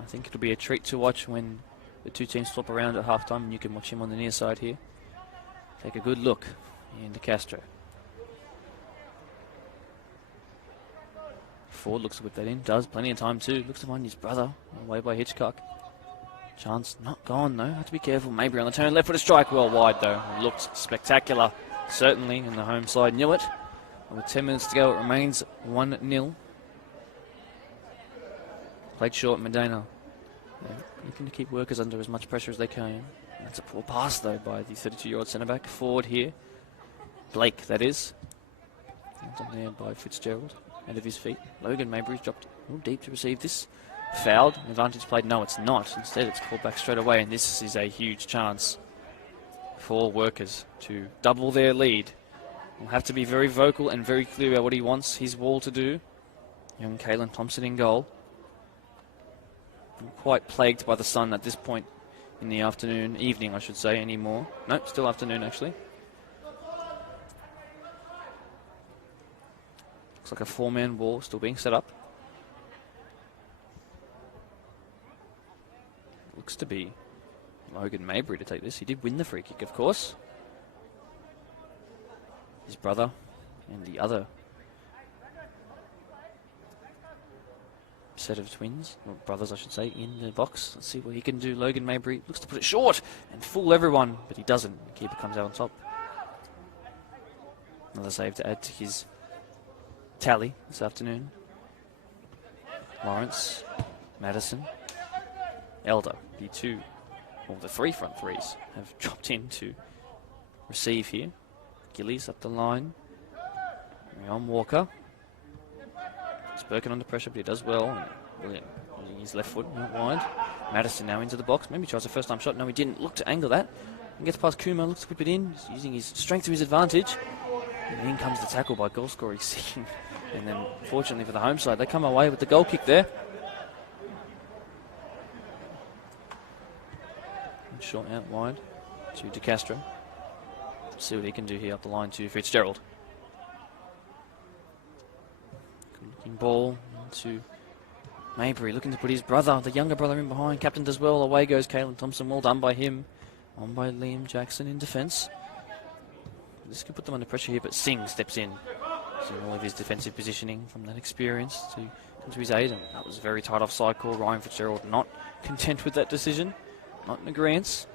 I think it'll be a treat to watch when the two teams swap around at half-time and you can watch him on the near side here. Take a good look into Castro. Ford looks to whip that in, does, plenty of time too. Looks to find his brother, away by Hitchcock. Chance not gone though, have to be careful. Maybe on the turn, left foot a strike, well wide though. It looked spectacular, certainly, and the home side knew it. With 10 minutes to go, it remains 1-0. Played short, Medina. Yeah, looking to keep Workers under as much pressure as they can. That's a poor pass, though, by the 32-year-old centre-back. Forward here. Blake, that is. Done there by Fitzgerald. Out of his feet. Logan Maybury's dropped a little deep to receive this. Fouled. Advantage played. No, it's not. Instead, it's called back straight away, and this is a huge chance for Workers to double their lead. Will have to be very vocal and very clear about what he wants his wall to do. Young Kalen Thompson in goal. I'm quite plagued by the sun at this point in the afternoon, evening I should say, anymore. Nope, still afternoon actually. Looks like a four-man wall still being set up. Looks to be Logan Maybury to take this. He did win the free kick, of course. His brother and the other set of twins, or brothers I should say, in the box. Let's see what he can do. Logan Maybury looks to put it short and fool everyone, but he doesn't. The keeper comes out on top. Another save to add to his tally this afternoon. Lawrence, Madison, Elder, the three front threes have dropped in to receive here. Gillies up the line. Realm Walker. It's Birkin under pressure, but he does well. And William using his left foot, not wide. Madison now into the box. Maybe tries a first-time shot. No, he didn't. Look to angle that. And gets past Kuma. Looks to whip it in. He's using his strength to his advantage. And in comes the tackle by goal scorer Singh. And then, fortunately for the home side, they come away with the goal kick there. And short out wide to De Castro. See what he can do here up the line to Fitzgerald. Good looking ball to Maybury, looking to put his brother, the younger brother, in behind. Captain does well. Away goes Kalen Thompson. Well done by him. On by Liam Jackson in defence. This could put them under pressure here, but Singh steps in. So all of his defensive positioning from that experience to come to his aid. And that was a very tight offside call. Ryan Fitzgerald not content with that decision. Not in agreement.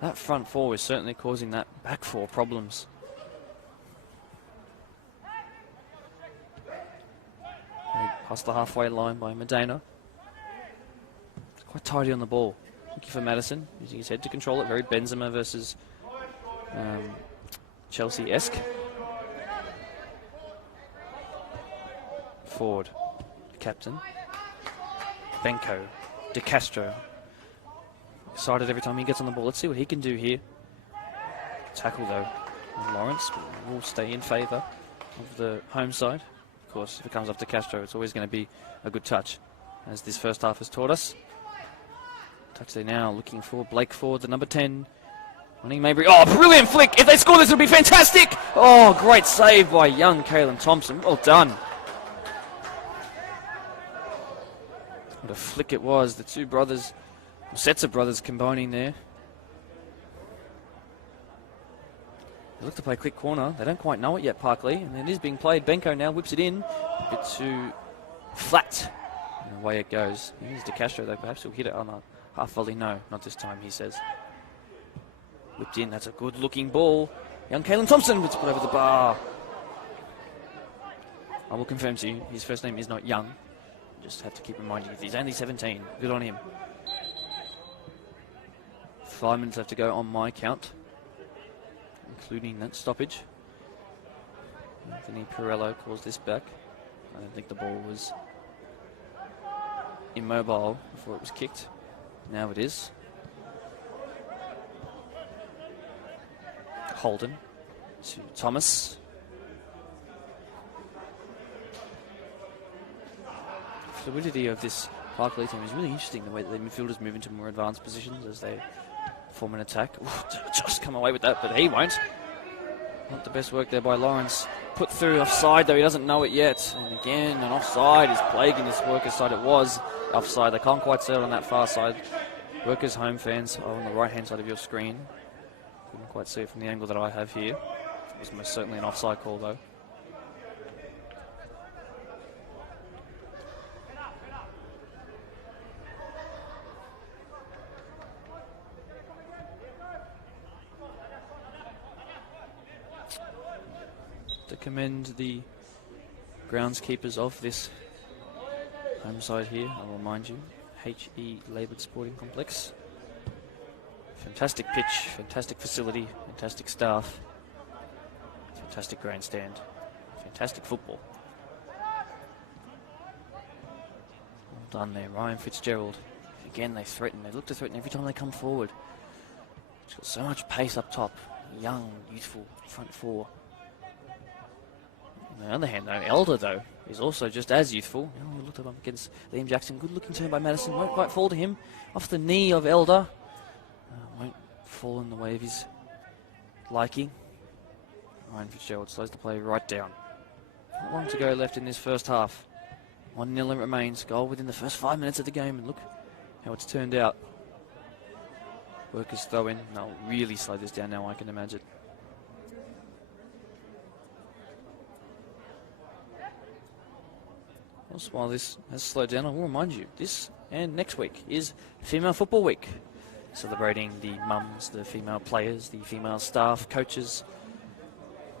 That front four is certainly causing that back four problems. Past the halfway line by Medina. It's quite tidy on the ball. Looking for Madison, using his head to control it. Very Benzema versus Chelsea-esque. Ford, captain. Benko, De Castro. excited every time he gets on the ball. Let's see what he can do here. Tackle, though, on Lawrence will stay in favour of the home side. Of course, if it comes off to Castro, it's always going to be a good touch, as this first half has taught us. Touch there now, looking for Blake Ford, the number 10. Running Mabry. Oh, brilliant flick! If they score this, it would be fantastic! Oh, great save by young Kalen Thompson. Well done. What a flick it was. The two brothers, sets of brothers combining there. They look to play quick corner. They don't quite know it yet, Parklea. And it is being played. Benko now whips it in. A bit too flat. And away it goes. Here's De Castro, though. Perhaps he'll hit it on a half volley. No, not this time, he says. Whipped in. That's a good-looking ball. Young Kalen Thompson puts it over the bar. I will confirm to you, his first name is not Young. Just have to keep reminding you, he's only 17. Good on him. 5 minutes left to go on my count, including that stoppage. Anthony Pirello calls this back. I don't think the ball was immobile before it was kicked. Now it is. Holden to Thomas. Fluidity of this Parklea team is really interesting, the way that the midfielders move into more advanced positions as they form an attack. Ooh, just come away with that, but he won't. Not the best work there by Lawrence. Put through offside, though he doesn't know it yet. And again, an offside is plaguing this Workers side. It was offside. They can't quite see it on that far side. Workers home fans are on the right-hand side of your screen. Couldn't quite see it from the angle that I have here. It was most certainly an offside call, though. To commend the groundskeepers of this home side here, I will remind you, HE Laboured Sporting Complex. Fantastic pitch, fantastic facility, fantastic staff, fantastic grandstand, fantastic football. Well done there, Ryan Fitzgerald. Again, they threaten. They look to threaten every time they come forward. He's got so much pace up top. Young, youthful front four. On the other hand, though, Elder, though, is also just as youthful. Oh, we looked up against Liam Jackson. Good looking turn by Madison. Won't quite fall to him. Off the knee of Elder. Won't fall in the way of his liking. Ryan Fitzgerald slows the play right down. Not long to go left in this first half. 1-0 it remains. Goal within the first 5 minutes of the game. And look how it's turned out. Workers throw in. They'll really slow this down now, I can imagine. Also, while this has slowed down, I will remind you, this and next week is Female Football Week. Celebrating the mums, the female players, the female staff, coaches,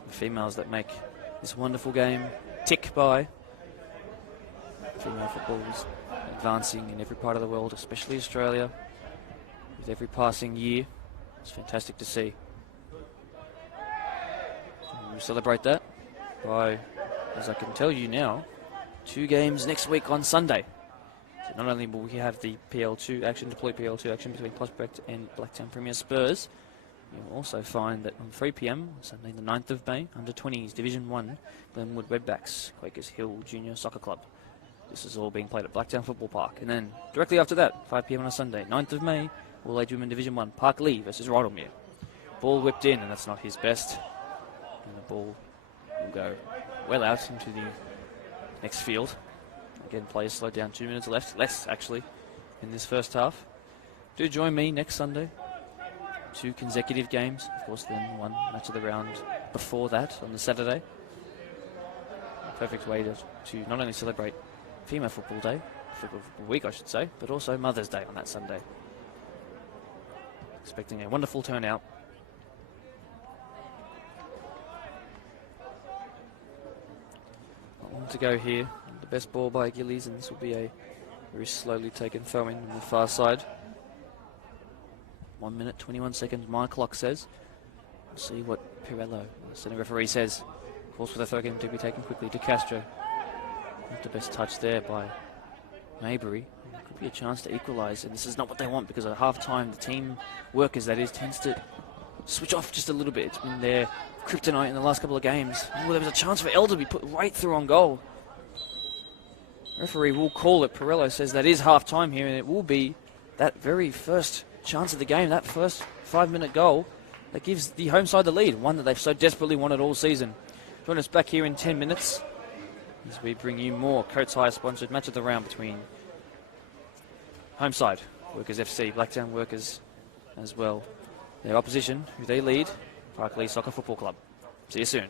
the females that make this wonderful game tick by. Female football is advancing in every part of the world, especially Australia, with every passing year. It's fantastic to see. We celebrate that by, as I can tell you now, 2 games next week on Sunday. So not only will we have the PL2 action, deploy PL2 action between Prospect and Blacktown Premier Spurs, you'll also find that on 3 p.m, Sunday the 9th of May, under 20s Division 1, Glenwood Redbacks, Quakers Hill Junior Soccer Club. This is all being played at Blacktown Football Park. And then directly after that, 5 p.m. on a Sunday, 9th of May, All-Age Women Division 1, Parklea versus Rydalmere. Ball whipped in, and that's not his best. And the ball will go well out into the next field. Again, players slowed down. 2 minutes left. Less, actually, in this first half. Do join me next Sunday. 2 consecutive games. Of course, then 1 match of the round before that on the Saturday. A perfect way to not only celebrate Female Football Day, Football Week, I should say, but also Mother's Day on that Sunday. Expecting a wonderful turnout. Not long to go here. The best ball by Gillies, and this will be a very slowly taken throw-in on the far side. 1 minute, 21 seconds, my clock says. We'll see what Pirello, the centre referee, says. Calls for the throw game to be taken quickly to Castro. Not the best touch there by Mabry. could be a chance to equalise, and this is not what they want because at half-time, the team workers, that is, tends to switch off just a little bit. It's been their kryptonite in the last couple of games. Oh, there was a chance for El to be put right through on goal. Referee will call it. Perello says that is half-time here, and it will be that very first chance of the game, that first 5-minute goal that gives the home side the lead, one that they've so desperately wanted all season. Join us back here in 10 minutes as we bring you more Coates Hire sponsored match of the round between home side Workers FC, Blacktown Workers as well. Their opposition, who they lead, Parklea Soccer Football Club. See you soon.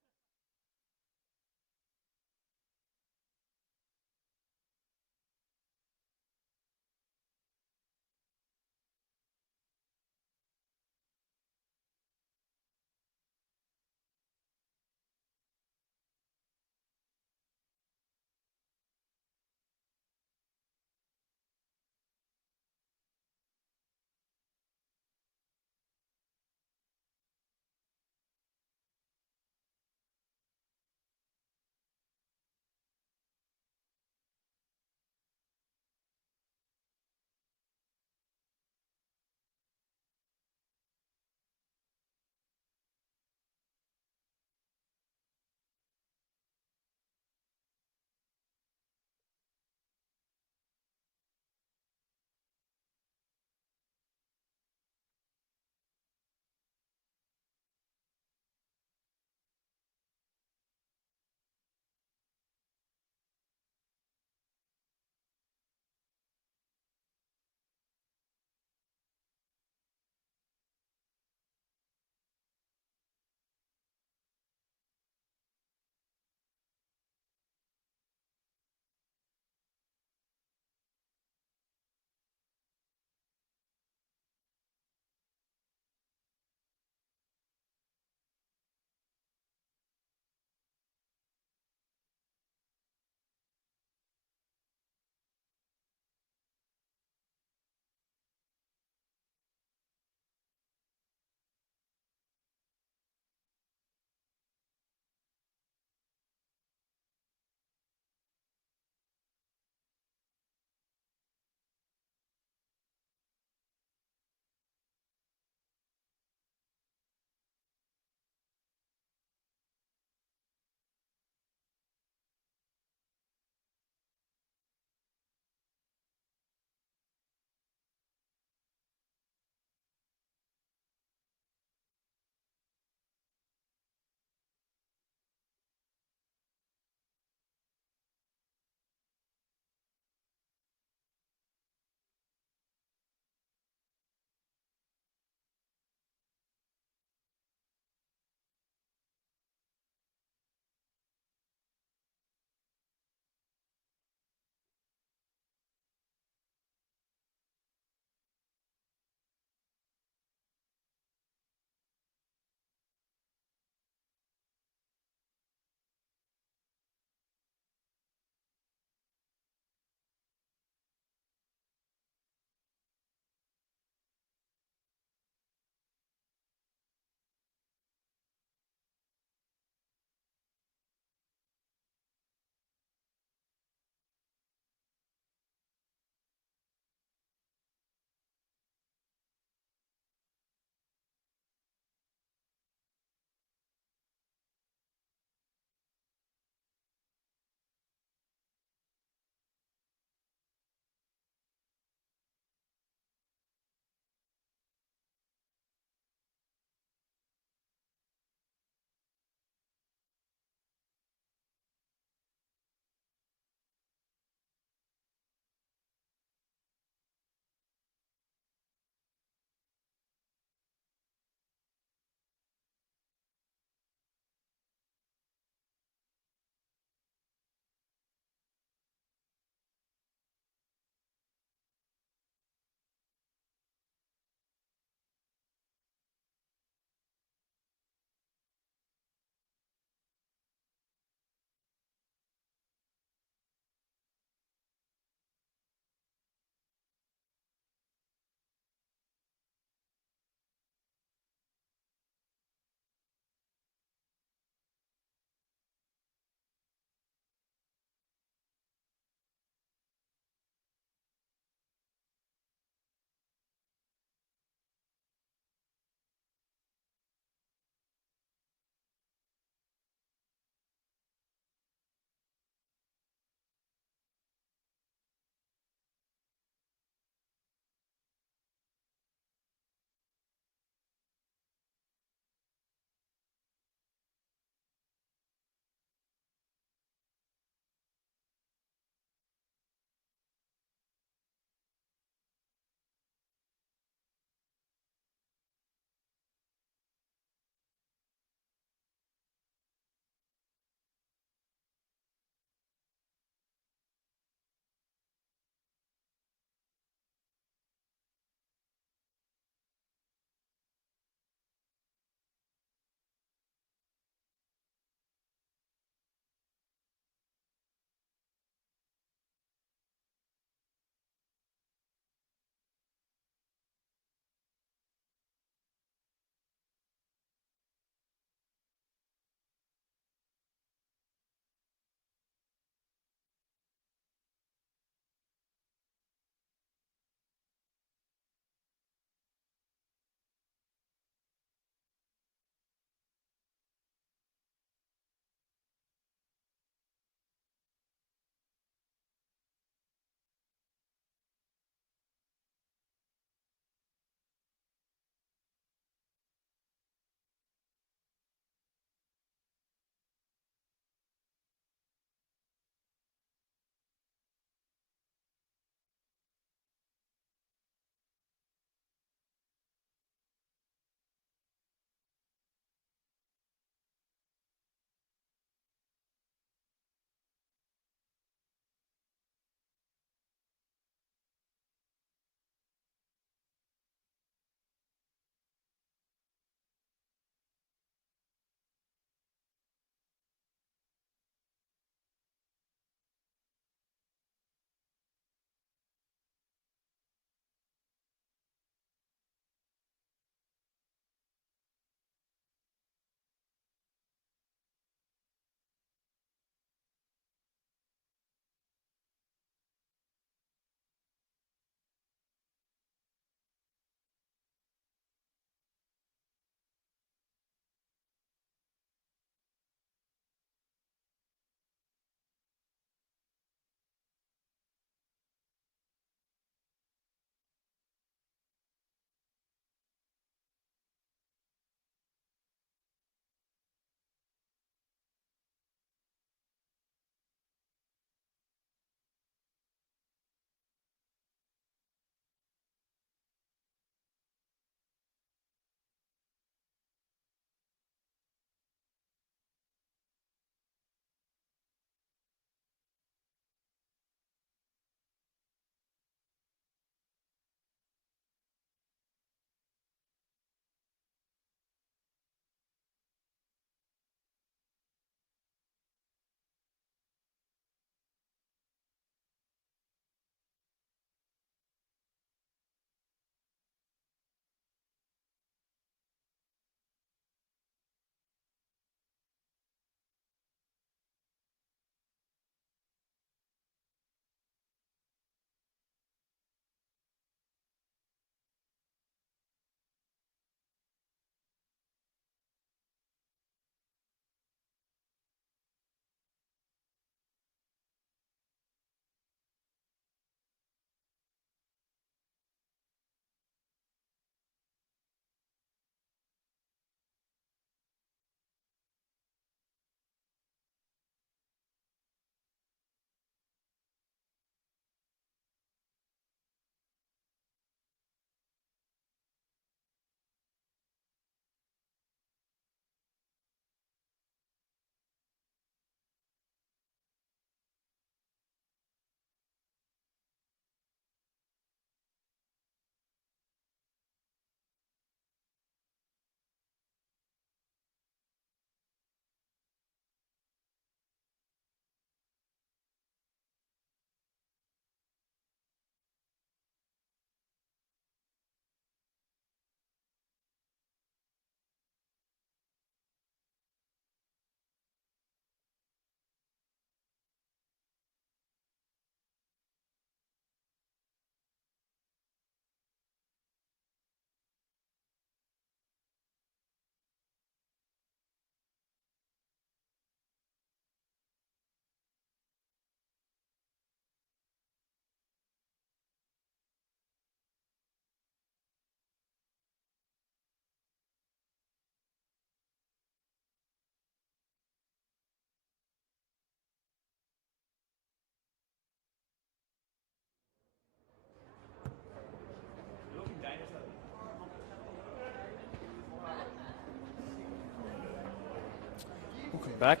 back.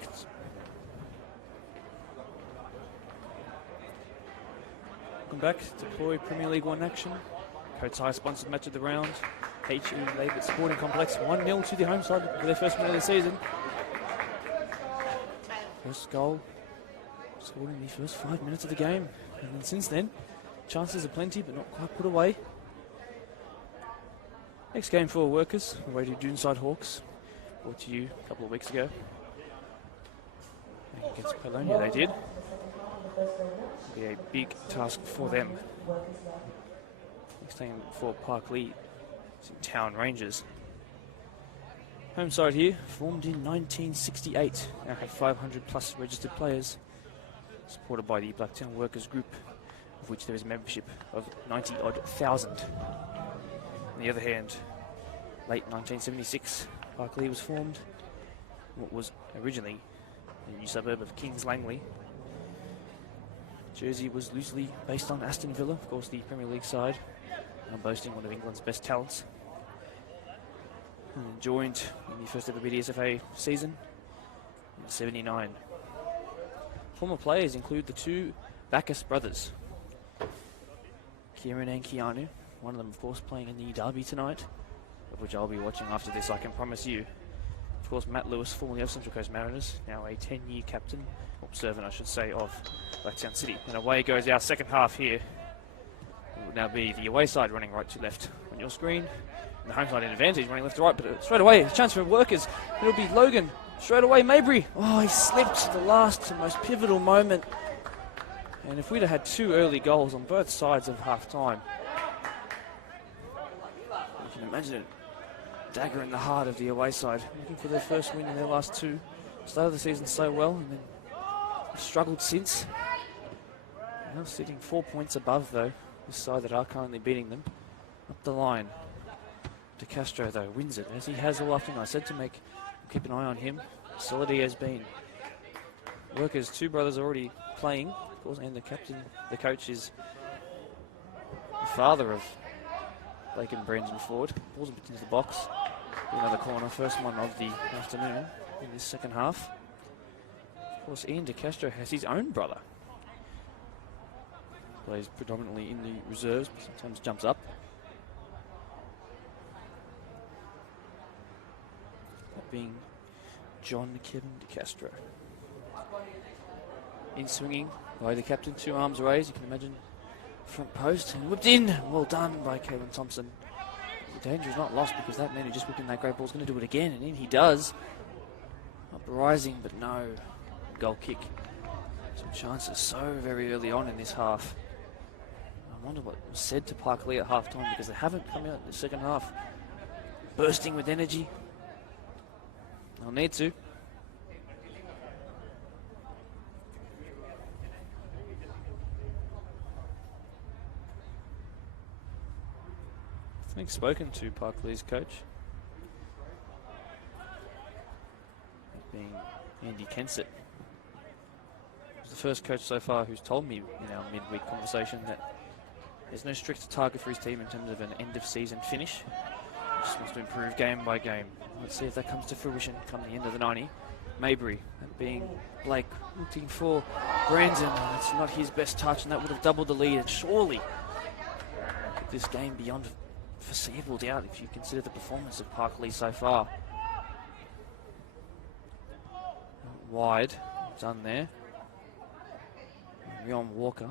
Welcome back. Deploy Premier League 1 action. Cotai sponsored match of the round. HE Labour Sporting Complex 1-0 to the home side for their first win of the season. First goal scored in the first 5 minutes of the game. And then since then, chances are plenty, but not quite put away. Next game for Workers, away to Doonside Hawks. Brought to you a couple of weeks ago. Against Parklea they did. It'll be a big task for them. Next game for Parklea is in Town Rangers. Home side here, formed in 1968. Now have 500 plus registered players. Supported by the Blacktown Workers Group, of which there is a membership of 90-odd thousand. On the other hand, late 1976, Parklea was formed in what was originally a new suburb of Kings Langley. Jersey was loosely based on Aston Villa, of course the Premier League side, and boasting one of England's best talents. And joined in the first ever BDSFA season in '79. Former players include the two Bacchus brothers, Kieran and Keanu, one of them of course playing in the derby tonight, of which I'll be watching after this, I can promise you. Of course, Matt Lewis, formerly of Central Coast Mariners, now a 10-year captain, or servant I should say, of Blacktown City. And away goes our second half here. It will now be the away side running right to left on your screen, and the home side in advantage running left to right, but straight away, a chance for Workers. It'll be Logan. Straight away, Mabry. Oh, he slipped the last and most pivotal moment. And if we'd have had two early goals on both sides of half-time, you can imagine it. Dagger in the heart of the away side, looking for their first win in their last two. Started the season so well and then struggled since. Now sitting 4 points above though, this side that are currently beating them. Up the line. De Castro though wins it, as he has all afternoon. I said to keep an eye on him. Solid he has been. Workers, two brothers already playing, of course, and the captain, the coach is the father of Blake and Brandon Ford. Balls into the box. Another corner, first one of the afternoon in this second half. Of course, Ian De Castro has his own brother. Plays predominantly in the reserves, but sometimes jumps up. That being John Kevin De Castro. In swinging by the captain, two arms raised, you can imagine. Front post and whipped in. Well done by Caelan Thompson. The danger is not lost because that man who just whipped in that great ball is going to do it again, and in he does. Uprising, but no. Goal kick. Some chances so very early on in this half. I wonder what was said to Parklea at half time, because they haven't come out in the second half bursting with energy. They'll need to. I think spoken to Parklea's coach, being Andy Kensett. He's the first coach so far who's told me in our midweek conversation that there's no strict target for his team in terms of an end-of-season finish. He just wants to improve game by game. Let's see if that comes to fruition come the end of the 90. Mabry, that being Blake, looking for Brandon. It's not his best touch, and that would have doubled the lead, and surely put this game beyond foreseeable doubt if you consider the performance of Parklea so far. Wide, done there. Rion Walker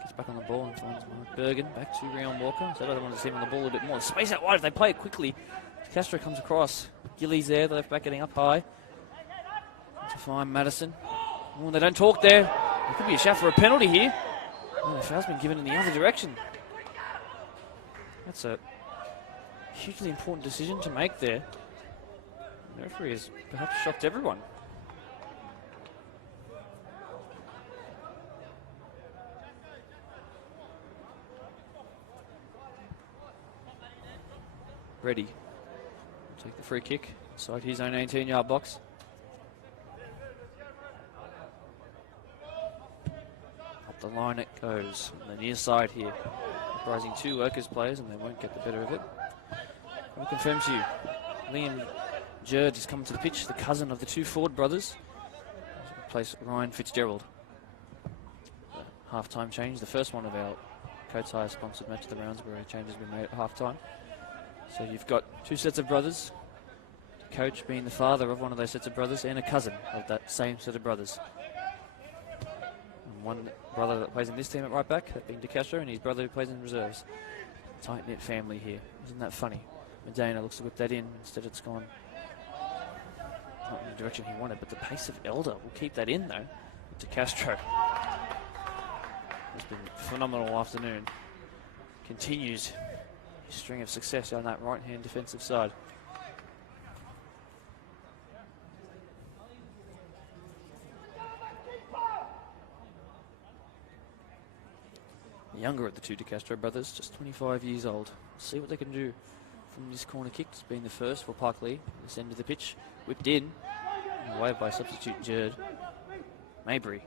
gets back on the ball and finds Bergen. Back to Rion Walker. So they want to see him on the ball a bit more. Space out wide if they play it quickly. Castro comes across. Gillies there, the left back getting up high. To find Madison. Oh, they don't talk there. There could be a shout for a penalty here. Oh, the foul's been given in the other direction. That's a hugely important decision to make there. The referee has perhaps shocked everyone. Ready. Take the free kick inside his own 18-yard box. Up the line it goes on the near side here. Rising two Workers players, and they won't get the better of it. I'll confirm to you, Liam Jerd is coming to the pitch, the cousin of the two Ford brothers. Replace Ryan Fitzgerald. Half-time change, the first one of our Coates Hire sponsored match of the rounds where a change has been made at half-time. So you've got two sets of brothers, coach being the father of one of those sets of brothers and a cousin of that same set of brothers. And one brother that plays in this team at right back, that being DeCastro, and his brother who plays in reserves. Tight-knit family here. Isn't that funny? Medina looks to whip that in. Instead it's gone not in the direction he wanted, but the pace of Elder will keep that in though. DeCastro. It's been a phenomenal afternoon. Continues his string of success on that right-hand defensive side. The younger of the two DeCastro brothers, just 25 years old. See what they can do from this corner kick. It's been the first for Parklea. This end of the pitch, whipped in, away by substitute Jerd. Mabry,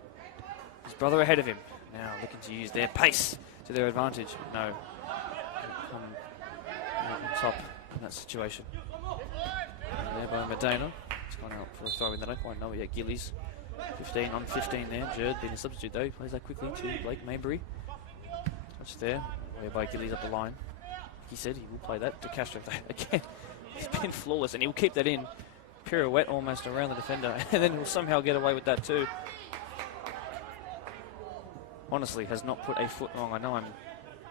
his brother ahead of him. Now looking to use their pace to their advantage. No, come out on top in that situation. There by Medina. It's gone out for a throw in. They don't quite know yet. Gillies, 15 on 15 there. Jerd being a substitute though. He plays that quickly to Blake Mabry. Touch there, whereby Gillies up the line. He said he will play that to Castro. Again, he's been flawless and he'll keep that in. Pirouette almost around the defender, and then he'll somehow get away with that too. Honestly, has not put a foot wrong. I know I'm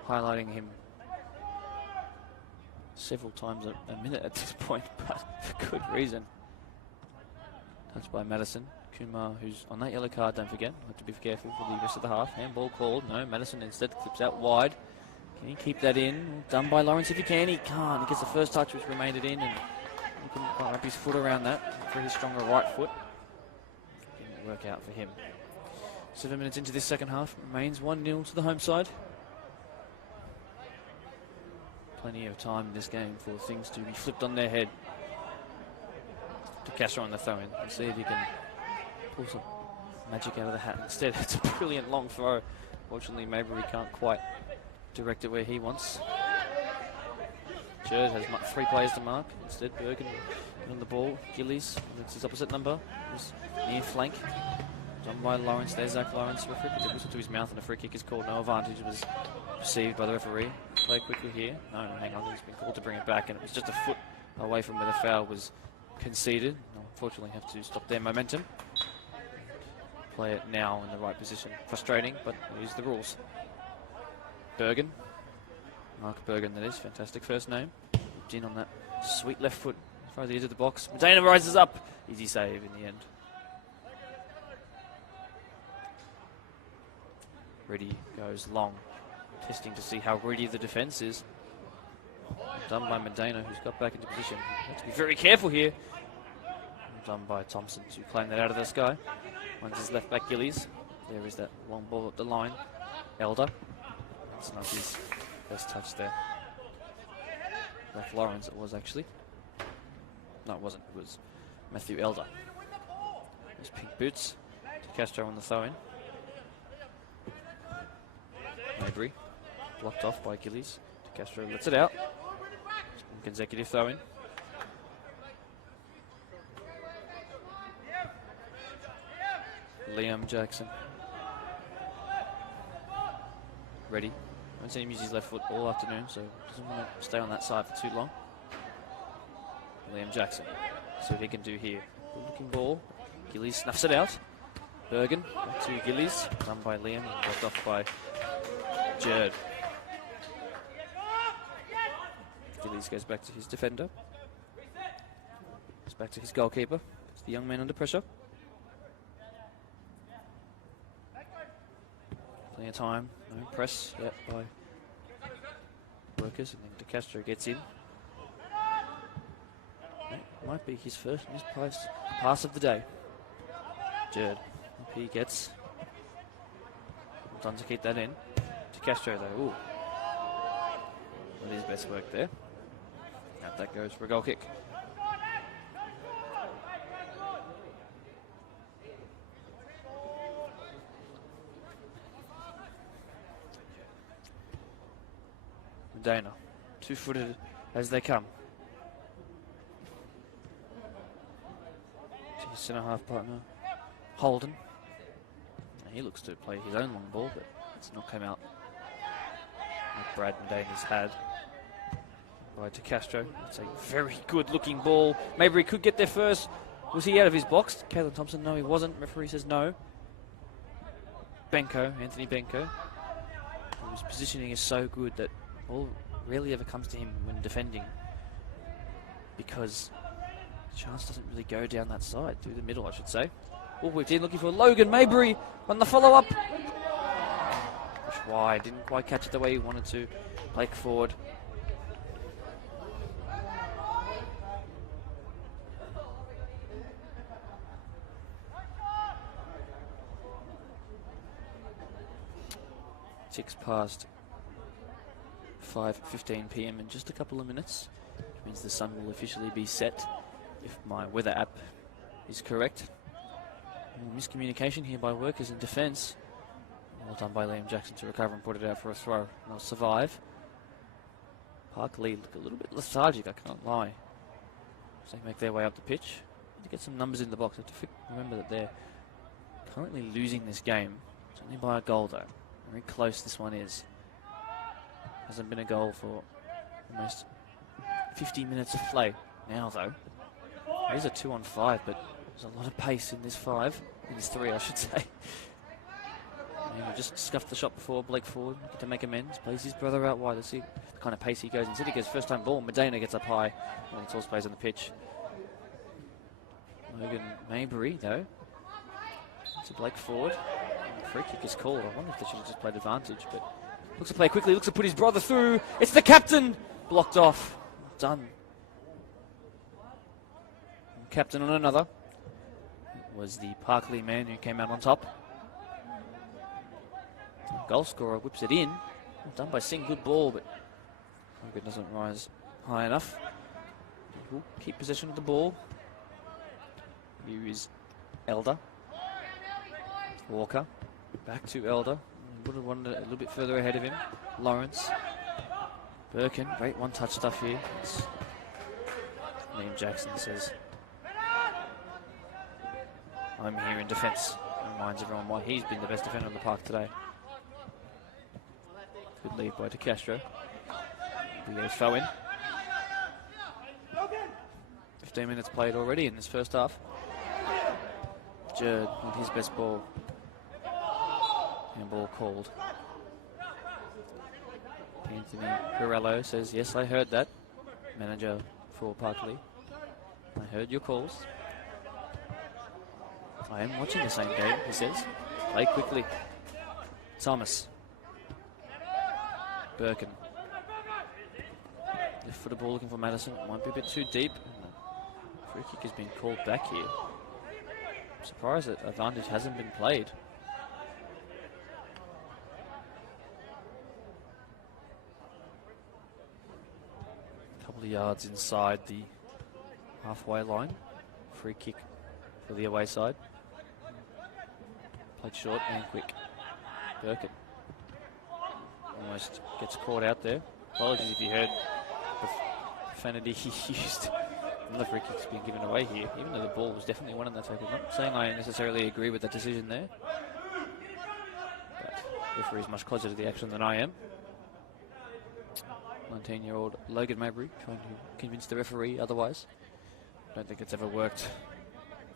highlighting him several times a minute at this point, but for good reason. Touched by Madison. Kumar, who's on that yellow card, don't forget. Have to be careful for the rest of the half. Handball called. No, Madison instead clips out wide. Can he keep that in? Done by Lawrence if he can. He can't. He gets the first touch, which remained it in, and he couldn't quite wrap his foot around that for his stronger right foot. Didn't work out for him. 7 minutes into this second half, remains 1-0 to the home side. Plenty of time in this game for things to be flipped on their head. To Castro on the throw-in. Let's see if he can pull some magic out of the hat. Instead, it's a brilliant long throw. Fortunately, Mabry can't quite direct it where he wants. Jerd has 3 players to mark. Instead, Bergen on the ball. Gillies, that's his opposite number. His near flank. Done by Lawrence. There's Zach Lawrence. The referee puts a whistle to his mouth and a free kick is called. No advantage was received by the referee. Play quickly here. No, hang on. He's been called to bring it back, and it was just a foot away from where the foul was conceded. They'll unfortunately have to stop their momentum. Play it now in the right position. Frustrating, but it is the rules. Bergen. Mark Bergen, that is. Fantastic first name. Whipped in on that sweet left foot. As far as the edge of the box. Medina rises up. Easy save in the end. Ready goes long. Testing to see how ready the defence is. Done by Medina, who's got back into position. Have to be very careful here. Done by Thompson to claim that out of the sky. Once his left back Gillies. There is that long ball up the line. Elder. That's not his best touch there. Left Lawrence it was actually. No, it wasn't. It was Matthew Elder. His pink boots. To Castro on the throw-in. Mabry. Blocked off by Gillies. To Castro lets it out. Consecutive throw-in. Liam Jackson. Ready. I haven't seen him use his left foot all afternoon, so doesn't want to stay on that side for too long. Liam Jackson. See what he can do here. Good looking ball. Gillies snuffs it out. Bergen. Back to Gillies. Done by Liam. Blocked off by Jerd. Gillies goes back to his defender. Goes back to his goalkeeper. It's the young man under pressure. Plenty of time. No press yet by workers. And then DeCastro gets in. That might be his first misplaced pass of the day. Jerd. He gets. Done to keep that in. DeCastro though. Ooh. Not his best work there. Out that goes for a goal kick. Medina, 2-footed as they come. centre-half partner, Holden. He looks to play his own long ball, but it's not come out like Brad Medana's had. By De Castro. It's a very good-looking ball. Mabry could get there first. Was he out of his box? Caelan Thompson? No, he wasn't. Referee says no. Anthony Benko. His positioning is so good that ball rarely ever comes to him when defending, because the chance doesn't really go down that side, through the middle, I should say. Oh, we've been looking for Logan Mabry on the follow-up. Push wide, didn't quite catch it the way he wanted to. Blake Ford. Ticks past 5:15 p.m. in just a couple of minutes, which means the sun will officially be set if my weather app is correct. Miscommunication here by workers in defence. Well done by Liam Jackson to recover and put it out for a throw. And they'll survive. Parklea look a little bit lethargic, I can't lie, as they make their way up the pitch. Need to get some numbers in the box. I have to remember that they're currently losing this game. It's only by a goal though. Very close this one is. Hasn't been a goal for almost 50 minutes of play now though. It is a 2-on-5, but there's a lot of pace in this 3 I should say. And just scuffed the shot before. Blake Ford to make amends, plays his brother out wide. Let's see the kind of pace he goes. Instead he gets first time ball. Medina gets up high when he plays on the pitch. Logan Mabry though. To Blake Ford. Free kick is called. I wonder if they should have just played advantage, but looks to play quickly, looks to put his brother through. It's the captain! Blocked off. Done. And captain on another was the Parklea man who came out on top. Goal scorer whips it in. Done by Singh, good ball, but Logan doesn't rise high enough. He'll keep possession of the ball. Here is Elder. Walker. Back to Elder. Would have wanted it a little bit further ahead of him. Lawrence. Birkin. Great one-touch stuff here. Liam Jackson says, I'm here in defence. Reminds everyone why he's been the best defender on the park today. Good lead by De Castro. We go throw in. 15 minutes played already in this first half. Jerd with his best ball. And ball called. Anthony Pirello says, yes, I heard that. Manager for Parklea. I heard your calls. I am watching the same game, he says. Play quickly. Thomas. Birkin. Left footed ball looking for Madison. Might be a bit too deep. Free kick has been called back here. I'm surprised that advantage hasn't been played. Couple of yards inside the halfway line. Free kick for the away side. Played short and quick. Birkin almost gets caught out there. Apologies if you heard the profanity he used. Another free kick's been given away here, even though the ball was definitely one in that tackle. Not saying I necessarily agree with the decision there, but the referee is much closer to the action than I am. 19-year-old Logan Mabry trying to convince the referee otherwise. I don't think it's ever worked,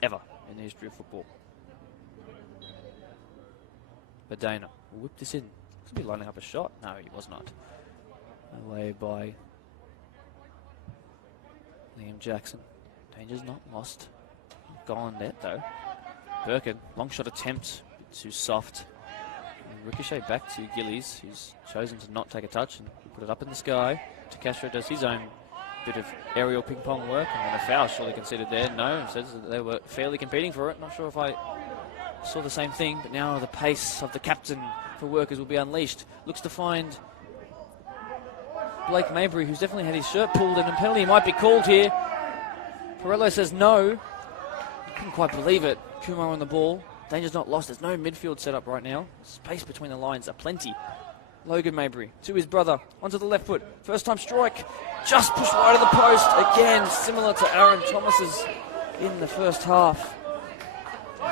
ever, in the history of football. Medina will whip this in. Could be lining up a shot. No, he was not. Away by Liam Jackson. Danger's not lost. Gone net though. Birkin, long shot attempt, too soft. And ricochet back to Gillies, who's chosen to not take a touch and put it up in the sky. De Castro does his own bit of aerial ping pong work, and then a foul surely considered there. No, says that they were fairly competing for it. Not sure if I saw the same thing, but now the pace of the captain for Workers will be unleashed. Looks to find Blake Mabry, who's definitely had his shirt pulled, and a penalty might be called here. Pirello says no. Couldn't quite believe it. Kumar on the ball. Danger's not lost. There's no midfield set up right now. Space between the lines are plenty. Logan Mabry to his brother. Onto the left foot. First time strike. Just pushed wide of the post. Again, similar to Aaron Thomas's in the first half.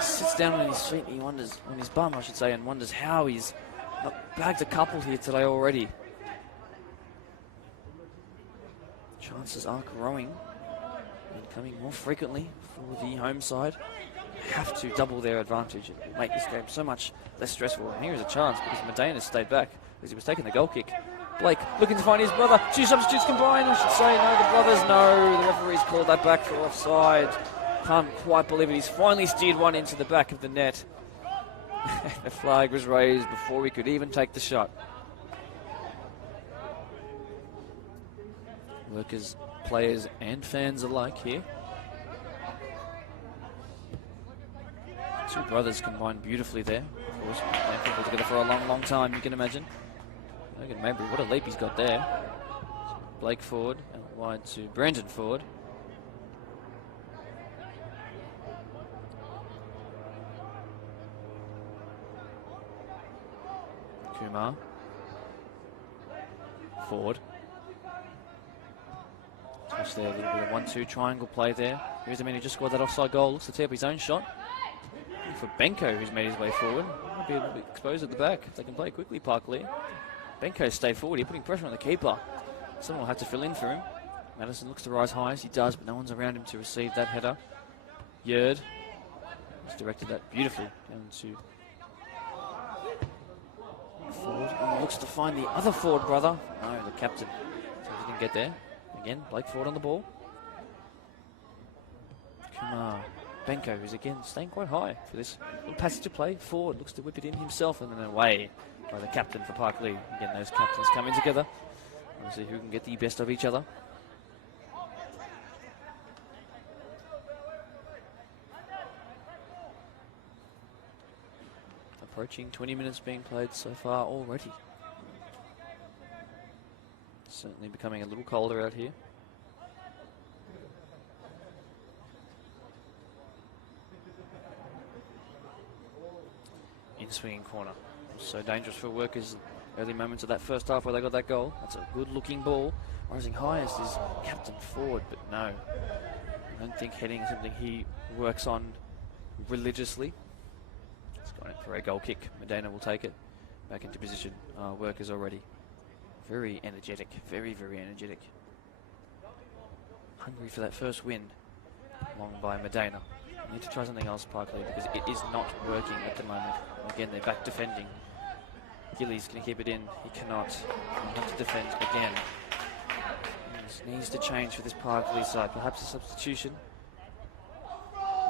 He sits down on his feet and he wonders, on his bum I should say, and wonders how he's not bagged a couple here today already. Chances are growing and coming more frequently for the home side. Have to double their advantage and make this game so much less stressful. And here is a chance because Medina stayed back because he was taking the goal kick. Blake looking to find his brother. Two substitutes combined, I should say. No, the brothers, no. The referee's called that back for offside. Can't quite believe it. He's finally steered one into the back of the net. The flag was raised before we could even take the shot. Workers, players and fans alike here. Two brothers combined beautifully there. Of course, playing football together for a long, long time, you can imagine. Look at Mabry, what a leap he's got there. Blake forward, out wide to Brandon forward. Kumar. Forward. Touch there, a little bit of 1-2 triangle play there. Here's the man who just scored that offside goal. Looks to tee up his own shot. For Benko, who's made his way forward. Might be a little bit exposed at the back. If they can play quickly, Parklea. Benko stay forward. He's putting pressure on the keeper. Someone will have to fill in for him. Madison looks to rise high as he does, but no one's around him to receive that header. Yerd has directed that beautifully down to forward. And looks to find the other forward brother. No, the captain. So he didn't get there. Again, Blake forward on the ball. Kumar. Benko, who's again staying quite high for this little passage of play. Forward, looks to whip it in himself and then away by the captain for Parklea. Again, those captains coming together. We'll see who can get the best of each other. Approaching 20 minutes being played so far already. Certainly becoming a little colder out here. In swinging corner. So dangerous for Workers. Early moments of that first half where they got that goal. That's a good looking ball. Rising highest is captain forward, but no. I don't think heading is something he works on religiously. It's going in for a goal kick. Medina will take it. Back into position. Workers already. Very energetic. Very, very energetic. Hungry for that first win. Long by Medina. Need to try something else, Parklea, because it is not working at the moment. Again, they're back defending. Gillies can keep it in. He cannot. He'll have to defend again. This needs to change for this Parklea side. Perhaps a substitution.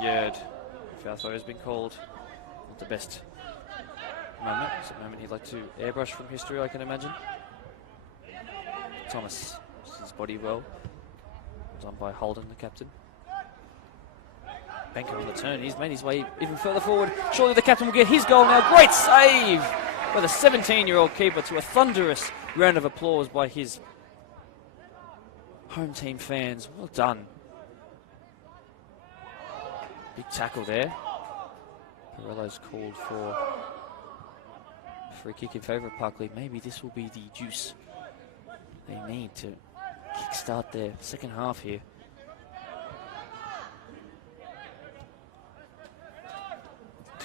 Yerd. Foul throw has been called. Not the best moment. It's a moment he'd like to airbrush from history, I can imagine. Thomas uses his body well. It's on by Holden, the captain. Benko on the turn. He's made his way even further forward. Surely the captain will get his goal now. Great save by the 17-year-old keeper, to a thunderous round of applause by his home team fans. Well done. Big tackle there. Perello's called for a free kick in favour of Parklea. Maybe this will be the juice they need to kickstart their second half here.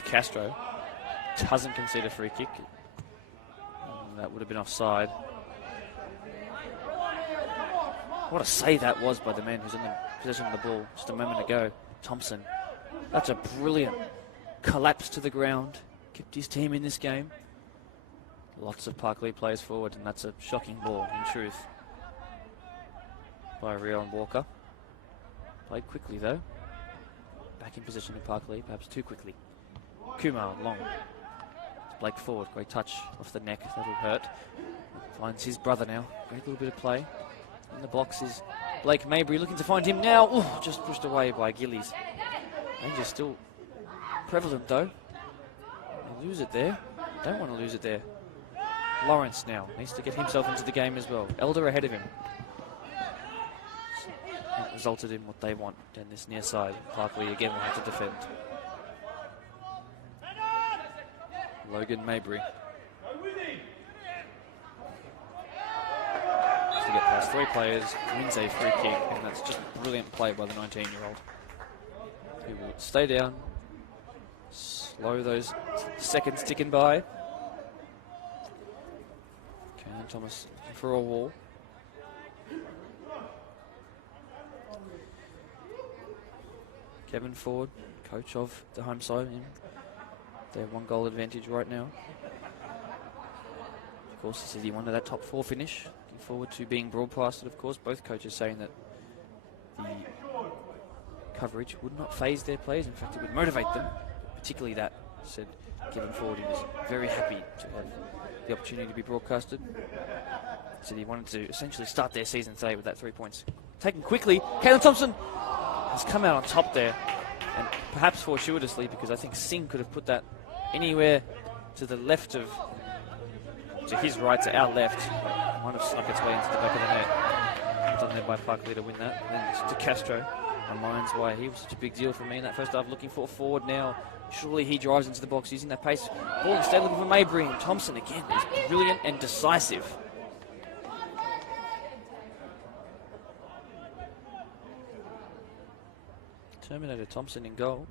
Castro doesn't concede a free kick. That would have been offside. What a save that was by the man who's in the possession of the ball just a moment ago. Thompson. That's a brilliant collapse to the ground. Kept his team in this game. Lots of Parklea players forward, and that's a shocking ball in truth by Rion Walker. Played quickly though. Back in position of Parklea, perhaps too quickly. Kumar, long. Blake forward, great touch off the neck, that'll hurt. Finds his brother now, great little bit of play. In the box is Blake Mabry, looking to find him now. Ooh, just pushed away by Gillies. Danger still prevalent though. They lose it there. Don't want to lose it there. Lawrence now needs to get himself into the game as well. Elder ahead of him. That resulted in what they want down this near side. Parklea again will have to defend. Logan Mabry. To get past three players, wins a free kick, and that's just brilliant play by the 19-year-old. He will stay down, Slow those seconds ticking by. Caelan Thomas looking for a wall. Kevin Ford, coach of the home side, in their 1-goal advantage right now. Of course, he says he wanted that top 4 finish. Looking forward to being broadcasted, of course. Both coaches saying that the coverage would not faze their players. In fact, it would motivate them. Particularly that, said Kevin Ford. He was very happy to have the opportunity to be broadcasted. Said he wanted to essentially start their season today with that 3 points. Taken quickly, Caelan Thompson has come out on top there, and perhaps fortuitously, because I think Singh could have put that anywhere to the left of, to his right, to our left. It might have snuck its way into the back of the net. Done there by Parklea to win that. And then De Castro reminds why he was such a big deal for me in that first half. Looking for a forward now. Surely he drives into the box using that pace. Ball instead looking for Mabry, and Thompson again is brilliant and decisive. Terminator Thompson in goal.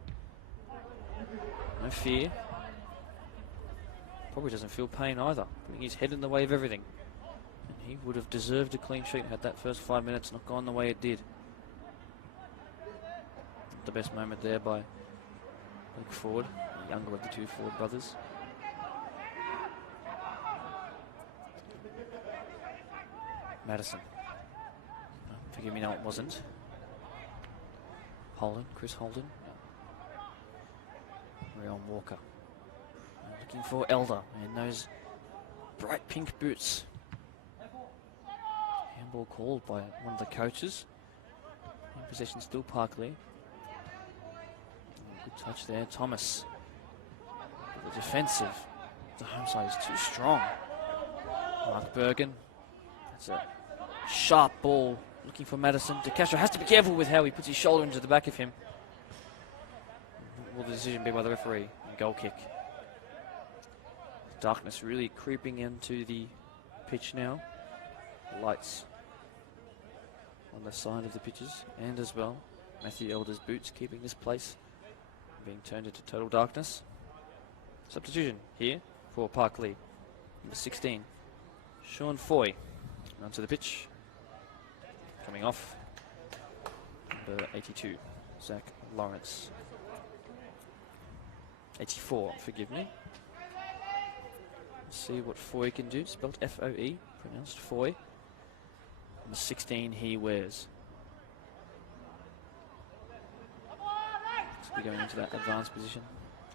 No fear. Probably doesn't feel pain either. Putting his head in the way of everything. And he would have deserved a clean sheet had that first 5 minutes not gone the way it did. The best moment there by Luke Ford, the younger of the 2 Ford brothers. Madison. Oh, forgive me, no it wasn't. Holden, Chris Holden. Rion Walker. Looking for Elder in those bright pink boots. Handball called by one of the coaches. In possession still Parklea. Good touch there, Thomas. The defensive, the home side is too strong. Mark Bergen. That's a sharp ball. Looking for Madison. De Castro has to be careful with how he puts his shoulder into the back of him. Will the decision be by the referee? Goal kick. Darkness really creeping into the pitch now. Lights on the side of the pitches, and as well Matthew Elder's boots keeping this place being turned into total darkness. Substitution here for Parklea. Number 16, Sean Foy onto the pitch. Coming off, number 82, Zach Lawrence. 84, forgive me. Let's see what Foy can do. Spelled F-O-E, pronounced Foy. Number 16 he wears. Let's be going into that advanced position.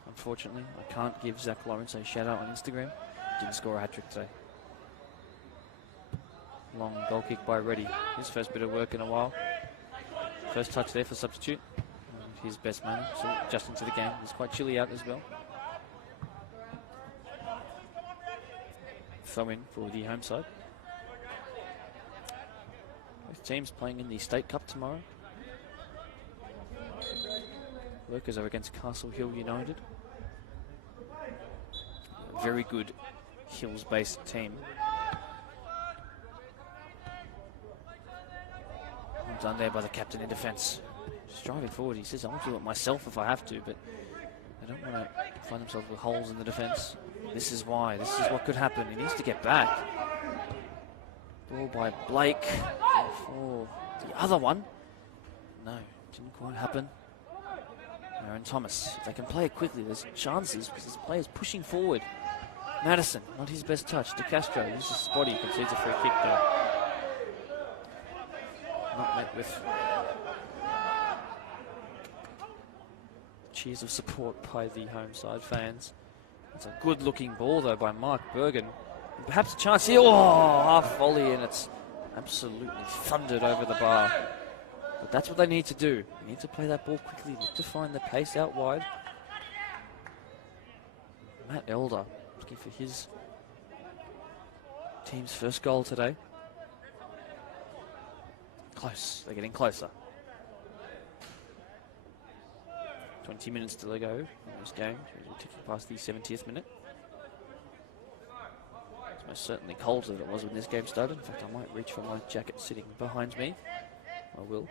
Unfortunately, I can't give Zach Lawrence a shout out on Instagram. Didn't score a hat-trick today. Long goal kick by Reddy. His first bit of work in a while. First touch there for substitute. And his best moment. So adjusting to the game. It's quite chilly out as well. Throw in for the home side. Both teams playing in the State Cup tomorrow. Workers are against Castle Hill United. A very good Hills-based team. Done there by the captain in defence. Just driving forward, he says, I want to do it myself if I have to, but they don't want to find themselves with holes in the defence. This is why. This is what could happen. He needs to get back. Ball by Blake for the other one. No, didn't quite happen. Aaron Thomas. If they can play it quickly, there's chances because this player's pushing forward. Madison, not his best touch. De Castro uses his body, concedes a free kick there. Not met with cheers of support by the home side fans. It's a good looking ball though by Mark Bergen. And perhaps a chance here. Oh, half volley, and it's absolutely thundered over the bar. But that's what they need to do. They need to play that ball quickly, look to find the pace out wide. Matt Elder looking for his team's first goal today. Close, they're getting closer. 20 minutes to go in this game. We're ticking past the 70th minute. It's most certainly colder than it was when this game started. In fact, I might reach for my jacket sitting behind me. I will.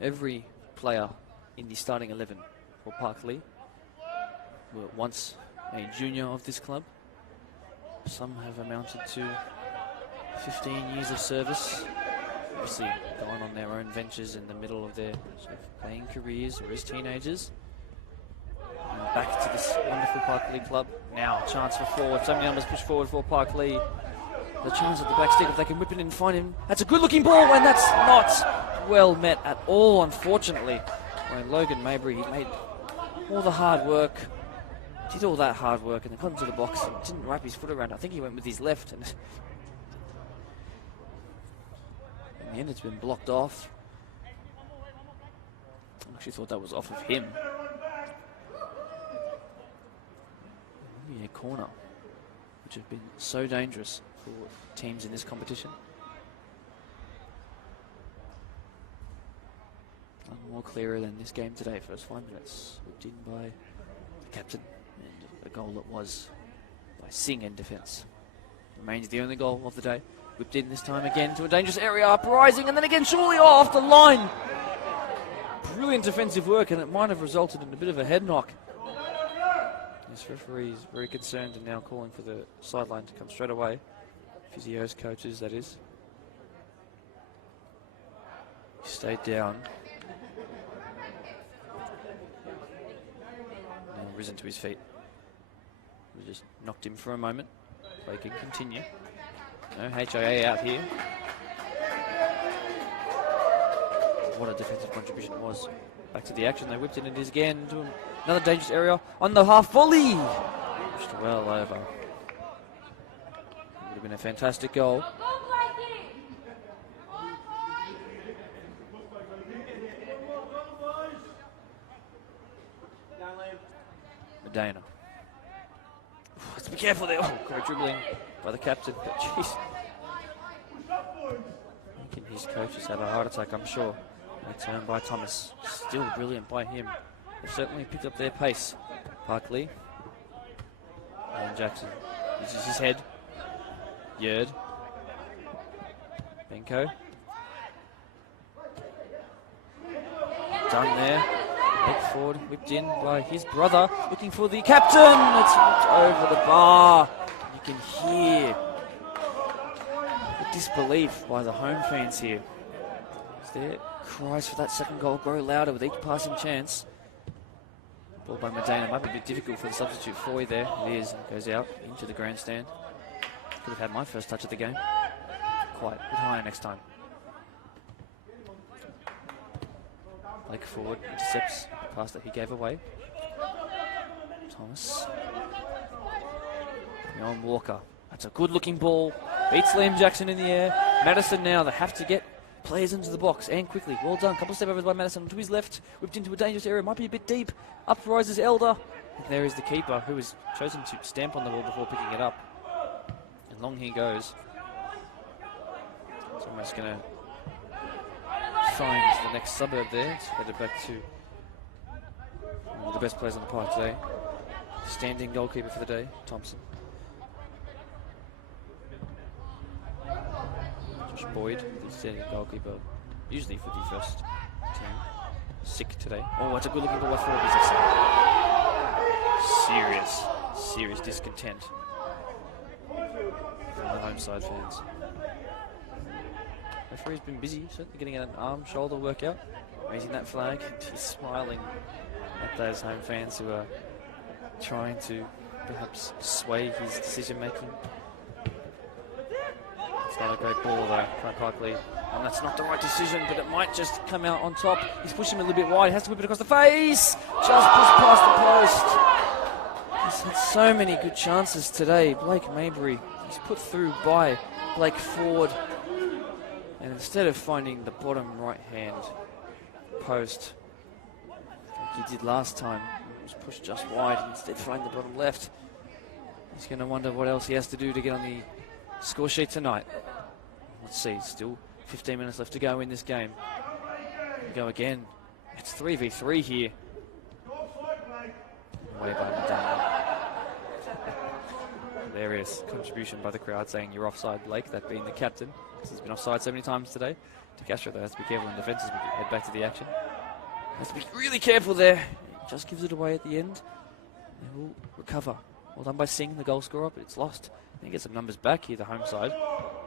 every player in the starting 11 for Parklea were once a junior of this club. Some have amounted to 15 years of service, obviously going on their own ventures in the middle of their sort of playing careers or as teenagers. And back to this wonderful Parklea club. Now a chance for forward. So many numbers push forward for Parklea. The chance at the back stick, if they can whip it in and find him. That's a good looking ball, and that's not well met at all, unfortunately. When Logan Mabry, he made all the hard work, did all that hard work, and then got into the box and didn't wrap his foot around. I think he went with his left, and in the end it's been blocked off. I actually thought that was off of him. Maybe a corner, which have been so dangerous for teams in this competition. None more clearer than this game today. First 5 minutes whipped in by the captain, and a goal that was by Singh in defence. Remains the only goal of the day. Whipped in this time again to a dangerous area, uprising, and then again surely off the line. Brilliant defensive work, and it might have resulted in a bit of a head knock. This referee is very concerned and now calling for the sideline to come straight away. Physios, coaches, that is. He stayed down. Now risen to his feet. We just knocked him for a moment. Play can continue. No HIA out here. What a defensive contribution it was. Back to the action, they whipped it, and it is again to another dangerous area on the half volley. Pushed well over. Would have been a fantastic goal. Medina. Let's be careful there. Oh, great dribbling by the captain. But jeez. Thinking his coach has had a heart attack, I'm sure. A turn by Thomas. Still brilliant by him. They've certainly picked up their pace. Parklea. And Jackson uses his head. Yerd. Benko. Done there. Leg forward, whipped in by his brother. Looking for the captain. It's whipped over the bar. You can hear the disbelief by the home fans here. As their cries for that second goal grow louder with each passing chance. Ball by Medina. Might be a bit difficult for the substitute Foy there. It is. It goes out into the grandstand. Could have had my first touch of the game. Quite a bit higher next time. Leg forward, intercepts the pass that he gave away. Thomas. Now on Walker. That's a good looking ball. Beats Liam Jackson in the air. Madison now, they have to get players into the box and quickly. Well done. Couple of step overs by Madison to his left. Whipped into a dangerous area. Might be a bit deep. Up rises Elder. And there is the keeper who has chosen to stamp on the ball before picking it up. And long he goes. It's almost going to find the next suburb there. It's headed back to one of the best players on the park today. Standing goalkeeper for the day, Thompson. Josh Boyd, the standing goalkeeper, usually for the first team. Sick today. Oh, that's a good looking ball by forward. Serious discontent from the home side fans. Referee's been busy, certainly getting an arm, shoulder workout, raising that flag. He's smiling at those home fans who are trying to perhaps sway his decision making. It's not a great ball though, by Parklea. And that's not the right decision, but it might just come out on top. He's pushing him a little bit wide, he has to whip it across the face! Just pushed past the post. He's had so many good chances today. Blake Mabry, he's put through by Blake Ford. And instead of finding the bottom right-hand post, like he did last time, he was pushed just wide, instead finding the bottom left. He's going to wonder what else he has to do to get on the score sheet tonight. Let's see, still 15 minutes left to go in this game. We go again. It's 3v3 here. Way by Medina. There he hilarious contribution by the crowd saying you're offside, Blake, that being the captain, because he's been offside so many times today. De Castro, though, has to be careful in defence as we head back to the action. Has to be really careful there. He just gives it away at the end. They will recover. Well done by Singh, the goal scorer, but it's lost. Then he gets some numbers back here, the home side,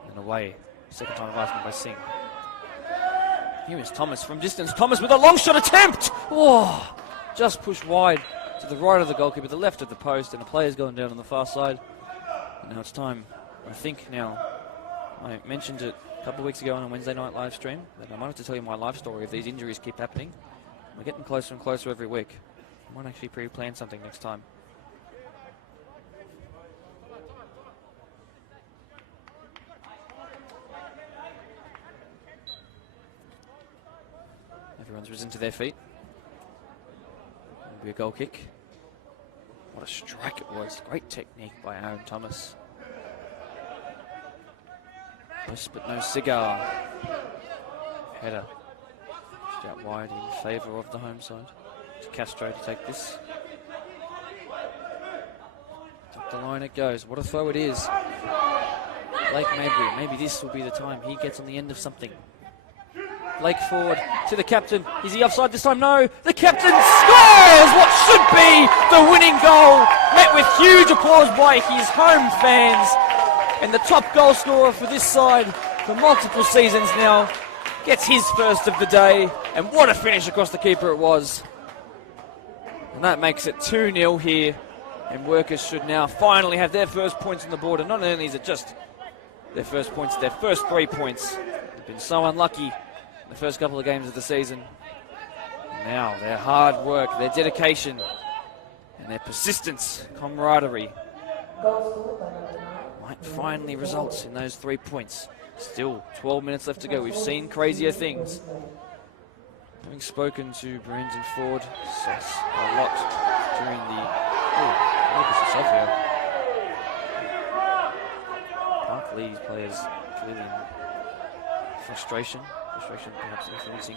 and away. Second time of asking by Singh. Here is Thomas from distance. Thomas with a long shot attempt! Oh, just pushed wide to the right of the goalkeeper, the left of the post, and the player's going down on the far side. And now it's time, I think now, I mentioned it a couple of weeks ago on a Wednesday night live stream, that I might have to tell you my life story if these injuries keep happening. We're getting closer and closer every week. I might actually pre-plan something next time. Everyone's risen to their feet. It'll be a goal kick. What a strike it was. Great technique by Aaron Thomas. Close but no cigar. Header. Just out wide in favour of the home side. To Castro to take this. Up the line it goes. What a throw it is. Blake Mabry. Maybe this will be the time he gets on the end of something. Blake forward to the captain. Is he offside this time? No. The captain scores what should be the winning goal. Met with huge applause by his home fans. And the top goal scorer for this side for multiple seasons now gets his first of the day. And what a finish across the keeper it was. And that makes it 2-0 here. And Workers should now finally have their first points on the board. And not only is it just their first points, their first 3 points. They've been so unlucky the first couple of games of the season. Now their hard work, their dedication, and their persistence, camaraderie might finally result in those 3 points. Still 12 minutes left to go. We've seen crazier things. Having spoken to Brandon Ford a lot during the look yourself here. Parklea's players clearly in frustration perhaps influencing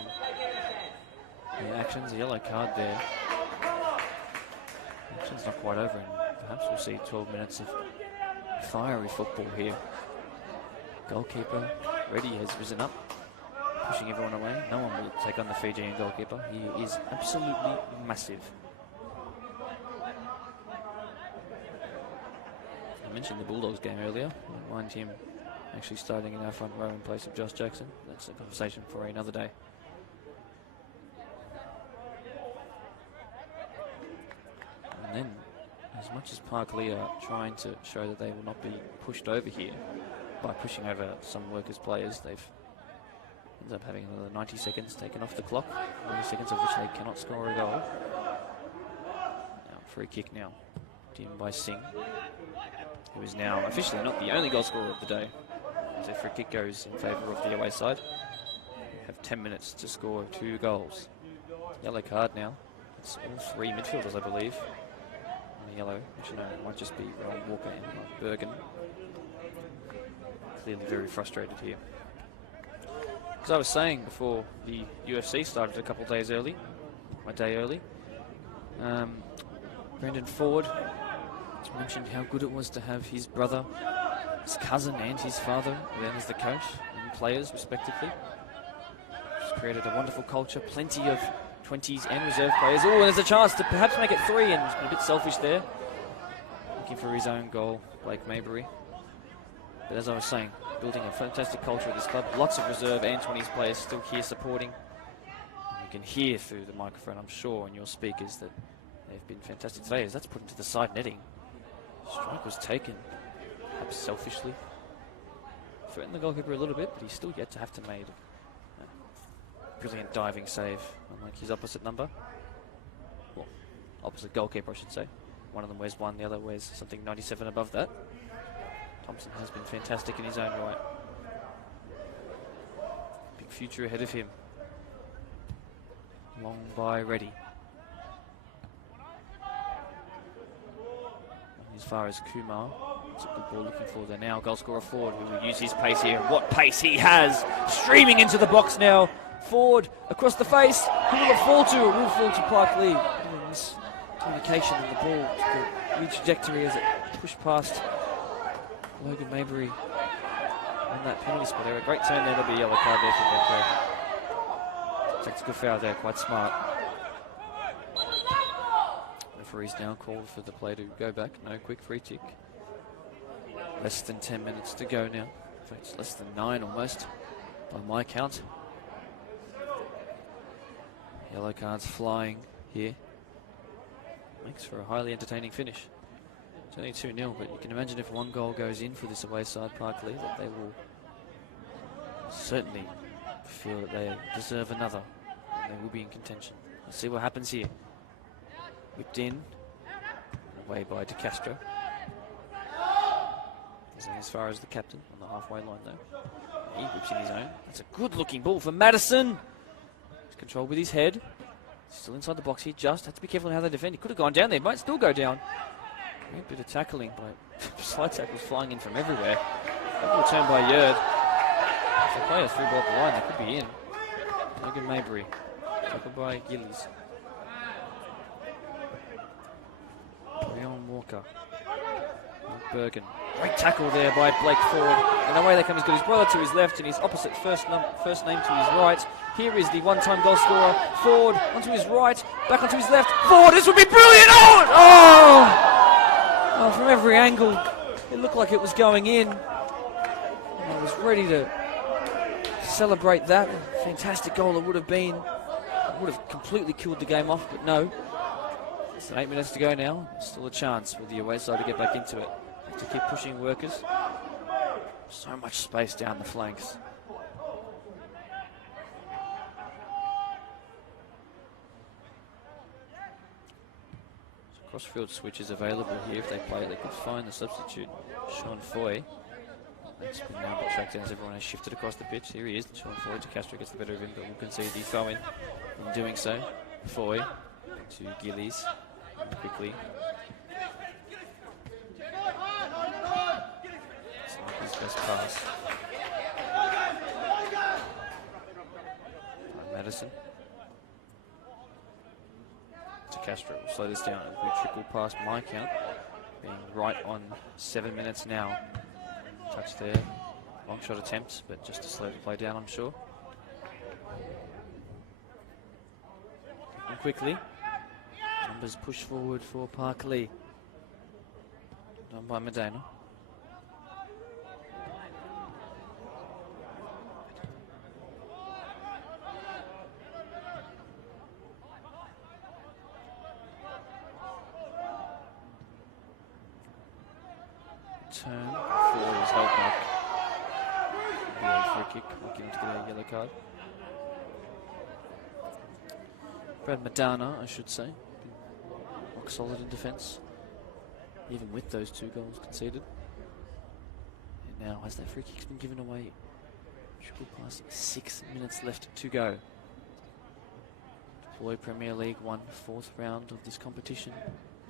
the actions. A yellow card there. Action's not quite over, and perhaps we'll see 12 minutes of fiery football here. Goalkeeper Reddy has risen up, pushing everyone away. No one will take on the Fijian goalkeeper. He is absolutely massive. I mentioned the Bulldogs game earlier. I don't mind him actually starting in our front row in place of Josh Jackson. That's a conversation for another day. And then, as much as Parklea are trying to show that they will not be pushed over here by pushing over some Workers players, they've ended up having another 90 seconds taken off the clock, 90 seconds of which they cannot score a goal. Now, free kick now, given by Singh, who is now officially not the only goal scorer of the day. As a free kick goes in favour of the away side. We have 10 minutes to score 2 goals. Yellow card now. It's all 3 midfielders, I believe. And the yellow, actually no, it might just be Rowan Walker and Bergen. Clearly very frustrated here. As I was saying before the UFC started a couple of days early, a day early, Brendan Ford mentioned how good it was to have his brother, his cousin and his father then as the coach and players respectively. It's created a wonderful culture, plenty of 20s and reserve players. Oh, and there's a chance to perhaps make it 3, and he's been a bit selfish there. Looking for his own goal, Blake Mabry. But as I was saying, building a fantastic culture at this club. Lots of reserve and 20s players still here supporting. And you can hear through the microphone, I'm sure, on your speakers that they've been fantastic today, as that's put into the side netting. Strike was taken, perhaps selfishly. Threatened the goalkeeper a little bit, but he's still yet to have to make a brilliant diving save, unlike his opposite number. Well, opposite goalkeeper, I should say. One of them wears 1, the other wears something 97 above that. Thompson has been fantastic in his own right. Big future ahead of him. Long by Reddy. As far as Kumar, it's a good ball looking for there now. Goal scorer Ford, who will use his pace here. What pace he has! Streaming into the box now. Ford across the face. Who will it fall to? It will fall to Parklea. Miscommunication in the ball. Took a huge trajectory as it pushed past Logan Mabry on that penalty spot there. A great turn there. There'll be a yellow card there from Benko. Takes a good foul there, quite smart. Referee's now called for the play to go back. No quick free kick. Less than 10 minutes to go now. In fact, it's less than 9 almost by my count. Yellow cards flying here. Makes for a highly entertaining finish. It's only 2-0, but you can imagine if one goal goes in for this away side, Parklea, that they will certainly feel that they deserve another. And they will be in contention. Let's see what happens here. Whipped in. Away by De Castro. Isn't as far as the captain on the halfway line though. He whips in his own. That's a good looking ball for Madison. He's controlled with his head. Still inside the box here. Just have to be careful how they defend. He could have gone down there. Might still go down. A bit of tackling, but side tackles flying in from everywhere. That ball turned by Yerd. If they play a through ball at the line, they could be in. Logan Mabry. Tackled by Gillies. Leon Walker. Bergen. Great tackle there by Blake Ford. And away they come. He's got his brother to his left and his opposite first name to his right. Here is the one-time goal scorer. Ford onto his right, back onto his left. Ford, this would be brilliant! Oh, from every angle, it looked like it was going in. I was ready to celebrate that. Fantastic goal it would have been. It would have completely killed the game off, but no. It's 8 minutes to go now. Still a chance for the away side to get back into it. Have to keep pushing workers. So much space down the flanks. Crossfield switch is available here if they play it. They could find the substitute, Sean Foy. That's been now tracked down as everyone has shifted across the pitch. Here he is, Sean Foy. De Castro gets the better of him, but we'll concede the throw in doing so. Foy to Gillies quickly. It's not his best pass. Madison. Castro will slow this down as we trickle past my count, being right on 7 minutes now. Touch there, long shot attempts, but just to slow the play down, I'm sure. And quickly, numbers push forward for Parklea. Done by Medina. Turn, Ford is held back. Free kick, looking to get a yellow card. Brad Madana, I should say. Rock solid in defence, even with those 2 goals conceded. And now, has that free kick's been given away? Triple pass, 6 minutes left to go. Deploy Premier League 1, 4th round of this competition.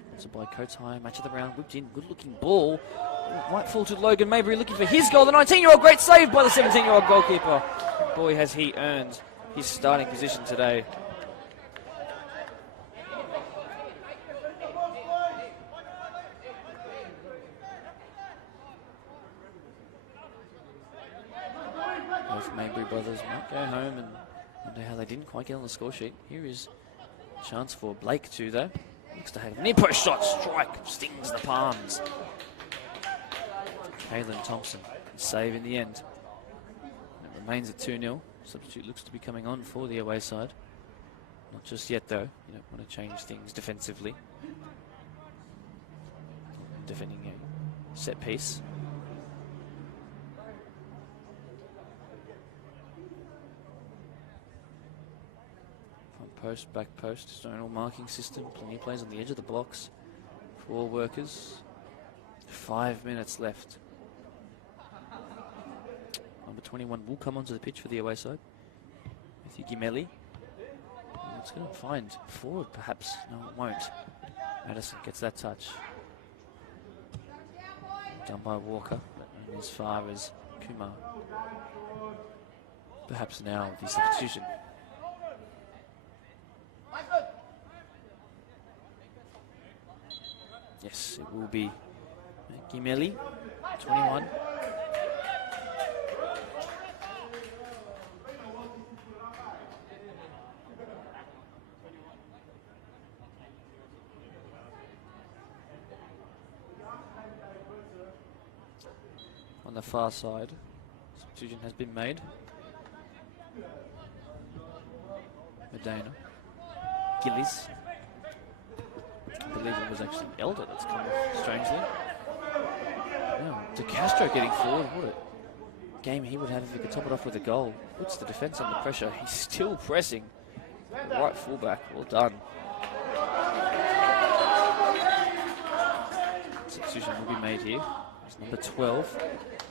Sponsored by Coates Hire, match of the round, whipped in, good looking ball. Right full to Logan Mabry looking for his goal. The 19-year-old, great save by the 17-year-old goalkeeper. Boy, has he earned his starting position today. Both Mabry brothers might go home and wonder how they didn't quite get on the score sheet. Here is a chance for Blake too, though. Looks to have near post shot, strike, stings the palms. Kalen Thompson can save in the end. It remains at 2-0. Substitute looks to be coming on for the away side. Not just yet though. You don't want to change things defensively. Defending a set piece. Front post, back post, zonal marking system. Plenty of players on the edge of the blocks for all workers. 5 minutes left. Number 21 will come onto the pitch for the away side. Matthew Gimelli. It's going to find forward, perhaps. No, it won't. Madison gets that touch. Done by Walker, and as far as Kumar. Perhaps now the substitution. Yes, it will be Kimeli, 21. On the far side, substitution has been made. Medina. Gillies. I believe it was actually Elder that's come off, strangely. Now, De Castro getting forward. What a game he would have if he could top it off with a goal. Puts the defence under pressure. He's still pressing. Right fullback. Well done. Substitution will be made here. It's number 12,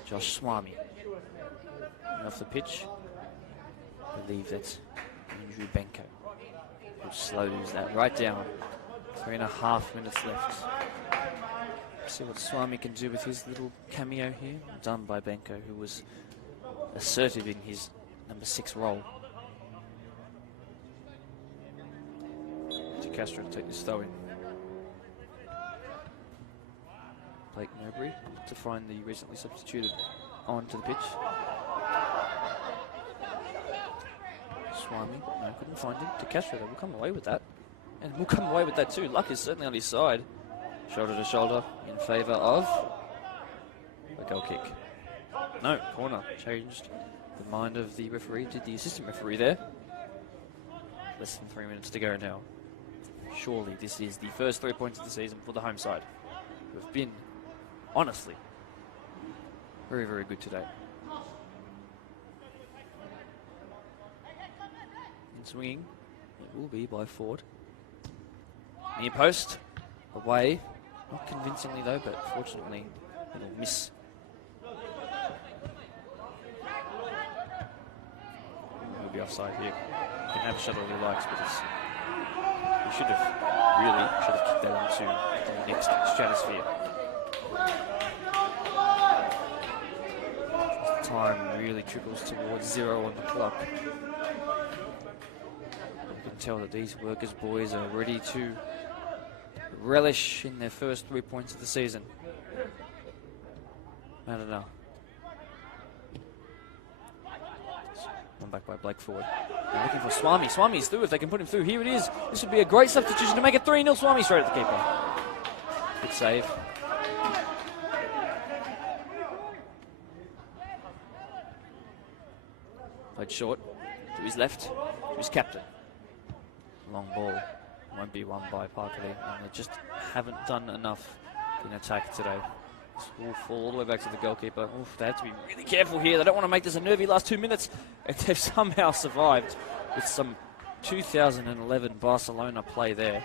Josh Swami. And off the pitch, I believe that's Andrew Benko. We'll slowly use that right down. 3.5 minutes left. See what Swami can do with his little cameo here. Done by Benko, who was assertive in his number 6 role. De Castro to take this throw in. Blake Mowbray to find the recently substituted onto the pitch. Swami, no, couldn't find him. De Castro, though, will come away with that. And we'll come away with that too. Luck is certainly on his side. Shoulder to shoulder in favour of a goal kick. No, corner. Changed the mind of the referee. Did the assistant referee there. Less than 3 minutes to go now. Surely this is the first 3 points of the season for the home side, who have been, honestly, very, very good today. And swinging, it will be by Ford. Near post, away. Not convincingly though, but fortunately it'll miss. He'll be offside here. He can have a shot all he likes, but he should have kicked that into the next stratosphere. The time really trickles towards 0 on the clock. You can tell that these workers' boys are ready to relish in their first 3 points of the season. I don't know. One back by Blake Ford. They're looking for Swami. Swami's through if they can put him through. Here it is. This would be a great substitution to make it 3-0. Swami straight at the keeper. Good save. Played short to his left, to his captain. Long ball. Won't be won by Parklea, and they just haven't done enough in attack today. This will fall all the way back to the goalkeeper. Oof, they have to be really careful here. They don't want to make this a nervy last 2 minutes, and they've somehow survived with some 2011 Barcelona play there.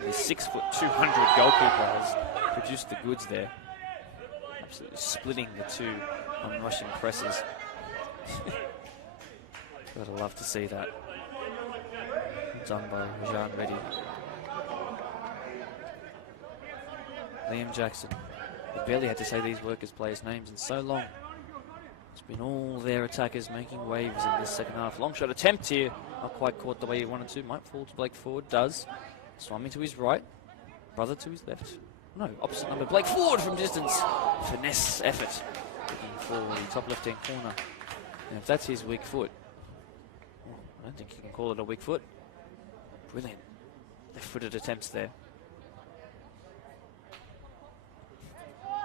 The 6'2" goalkeeper has produced the goods there. Absolutely splitting the two on-rushing presses. Gotta love to see that. Done by Jean Reddy. Liam Jackson. We barely had to say these workers' players' names in so long. It's been all their attackers making waves in this second half. Long shot attempt here. Not quite caught the way he wanted to. Might fall to Blake Ford. Does. Swami to his right. Brother to his left. No, opposite number. Blake Ford from distance. Finesse effort. Looking for the top left-hand corner. And if that's his weak foot, well, I don't think you can call it a weak foot. Brilliant left-footed attempts there.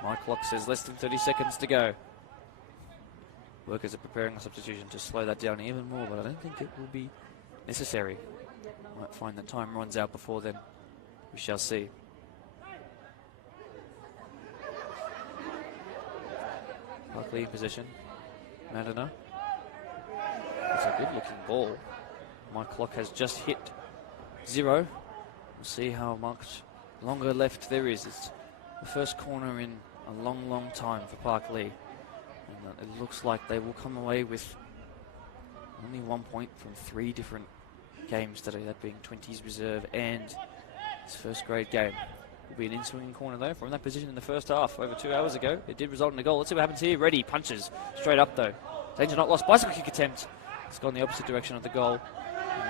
My clock says less than 30 seconds to go. Workers are preparing a substitution to slow that down even more, but I don't think it will be necessary. Might find that time runs out before then. We shall see. Parklea in position. Madina. It's a good-looking ball. My clock has just hit 0. We'll see how much longer left there is. It's the first corner in a long, long time for Parklea. And it looks like they will come away with only 1 point from 3 different games today, that being 20s reserve and his first grade game. Will be an in-swinging corner though from that position in the first half over 2 hours ago. It did result in a goal. Let's see what happens here. Reddy punches straight up though. Danger not lost. Bicycle kick attempt. It's gone the opposite direction of the goal.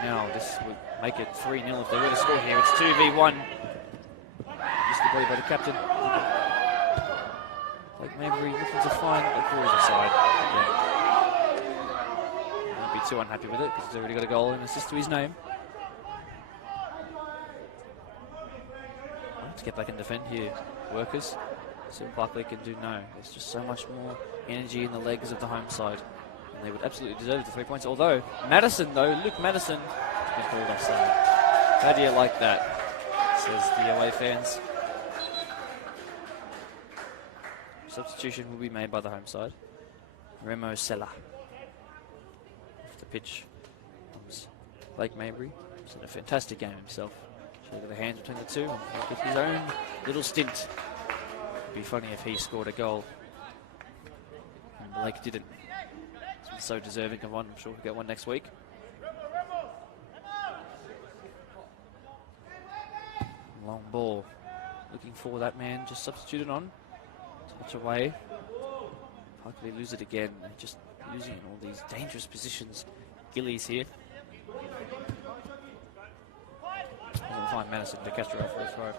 Now this would make it 3-0 if they were to score here. It's 2v1. Used to play by the captain. Like Mabry looking to find a cruiser side. Yeah. Won't be too unhappy with it because he's already got a goal and assist to his name. To get back and defend here, workers. See what Parklea can do. No, there's just so much more energy in the legs of the home side. And they would absolutely deserve the 3 points. Although, Madison though, Luke Madison, has been called offside. How do you like that? Says the away fans. Substitution will be made by the home side. Remo Sella. Off the pitch comes Blake Mabry. He's in a fantastic game himself. Should have the hands between the two. Look at his own little stint. It'd be funny if he scored a goal and Blake didn't. He's so deserving of one. I'm sure he'll get one next week. Long ball. Looking for that man. Just substituted on. Touch away. Parklea lose it again. They're just losing in all these dangerous positions. Gillies here. Doesn't find Madison to Castro for a throw.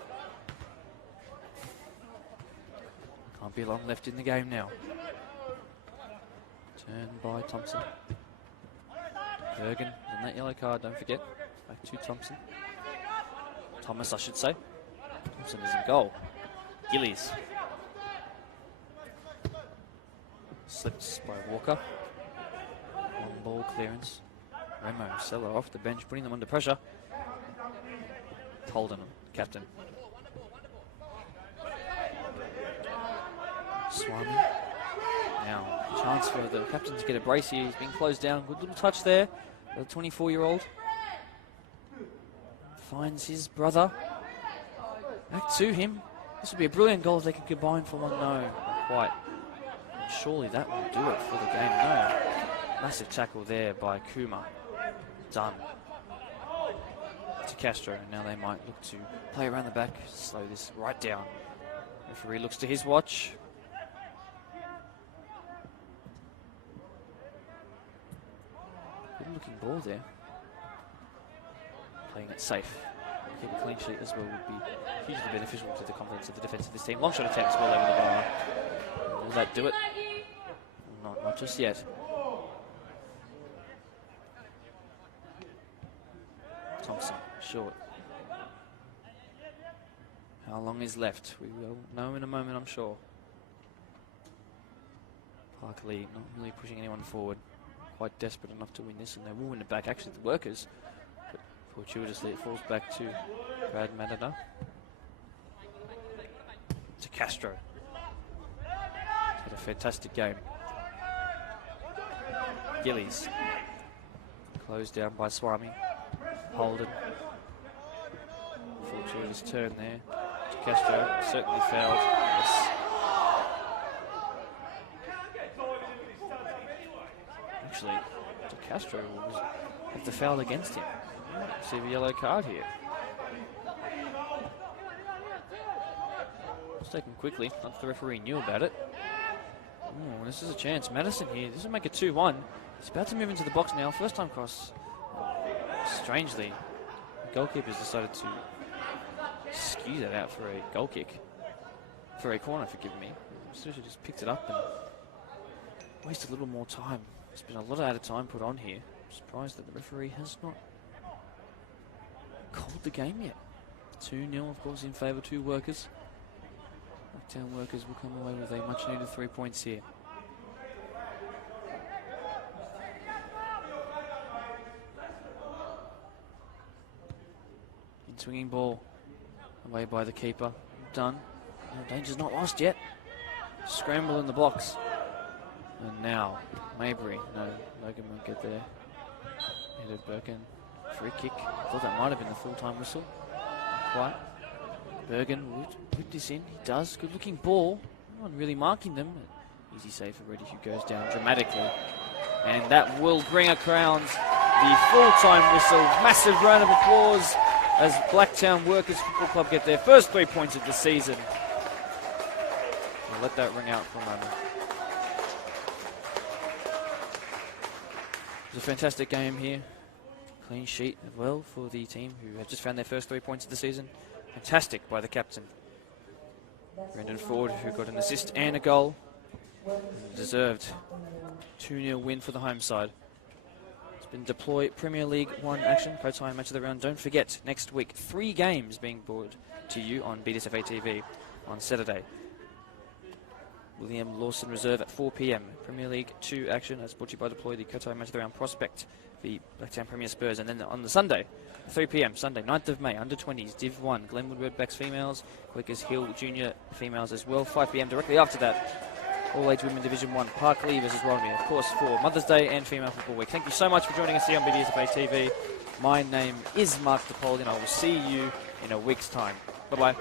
Can't be long left in the game now. Turn by Thompson. Bergen in that yellow card, don't forget. Back to Thompson. Thomas, I should say. Thompson is in goal. Gillies. Slips by Walker. Long ball clearance. Remo Sella off the bench, putting them under pressure. Holden, captain. Swami. Now, chance for the captain to get a brace here. He's been closed down. Good little touch there. The 24-year-old finds his brother. Back to him. This would be a brilliant goal if they can combine for one. No, not quite. And surely that will do it for the game. No. Massive tackle there by Kuma. Done. To Castro, and now they might look to play around the back, slow this right down. Referee looks to his watch. Good looking ball there. Playing it safe. Keep a clean sheet as well would be hugely beneficial to the confidence of the defence of this team. Long shot attempts well over the bar. Will that do it? Not just yet. Thompson, short. How long is left? We will know in a moment, I'm sure. Parklea not really pushing anyone forward. Quite desperate enough to win this, and they will win it back. Actually, the workers. But fortuitously, it falls back to Brad Madana. To Castro. He's had a fantastic game. Gillies. Closed down by Swami. Holden. Fortuitous turn there to Castro. Certainly fouled. Yes. Actually, to Castro had the foul against him. Receive a yellow card here. It's taken quickly. Not that the referee knew about it. Ooh, this is a chance. Madison here. This will make it 2-1. He's about to move into the box now. First time cross. Strangely, the goalkeeper's decided to skew that out for a goal kick. For a corner, forgive me. Sergio just picked it up and wasted a little more time. There's been a lot of added time put on here. I'm surprised that the referee has not called the game yet. 2-0, of course, in favour to Workers. Blacktown Workers will come away with a much needed 3 points here. Swinging ball away by the keeper. Done. No, danger's not lost yet. Scramble in the box. And now, Mabry. No, Logan won't get there. Headed Bergen. Free kick. Thought that might have been the full-time whistle. Not quite. Bergen would put this in. He does. Good looking ball. No one really marking them. Easy save for Reddy, who goes down dramatically. And that will bring a crowns the full-time whistle. Massive round of applause as Blacktown Workers Football Club get their first 3 points of the season. We'll let that ring out for a moment. It was a fantastic game here. Clean sheet as well for the team who have just found their first 3 points of the season. Fantastic by the captain. Brendan Ford, who got an assist and a goal. Deserved 2-0 win for the home side. It's been Deploy Premier League 1 action, Kotai match of the round. Don't forget, next week, 3 games being brought to you on BDSFA TV on Saturday. William Lawson Reserve at 4 p.m. Premier League 2 action, that's brought to you by Deploy, the Kotai match of the round prospect, the Blacktown Premier Spurs. And then on the Sunday, 3 p.m, Sunday, 9th of May, under-20s, Div 1, Glenwood Redbacks females, Quakers Hill Junior females as well. 5 p.m, directly after that, all-age women Division 1, Parklea versus Warramia, of course, for Mother's Day and Female Football Week. Thank you so much for joining us here on BDSFA TV. My name is Mark DePaul, and I will see you in a week's time. Bye-bye.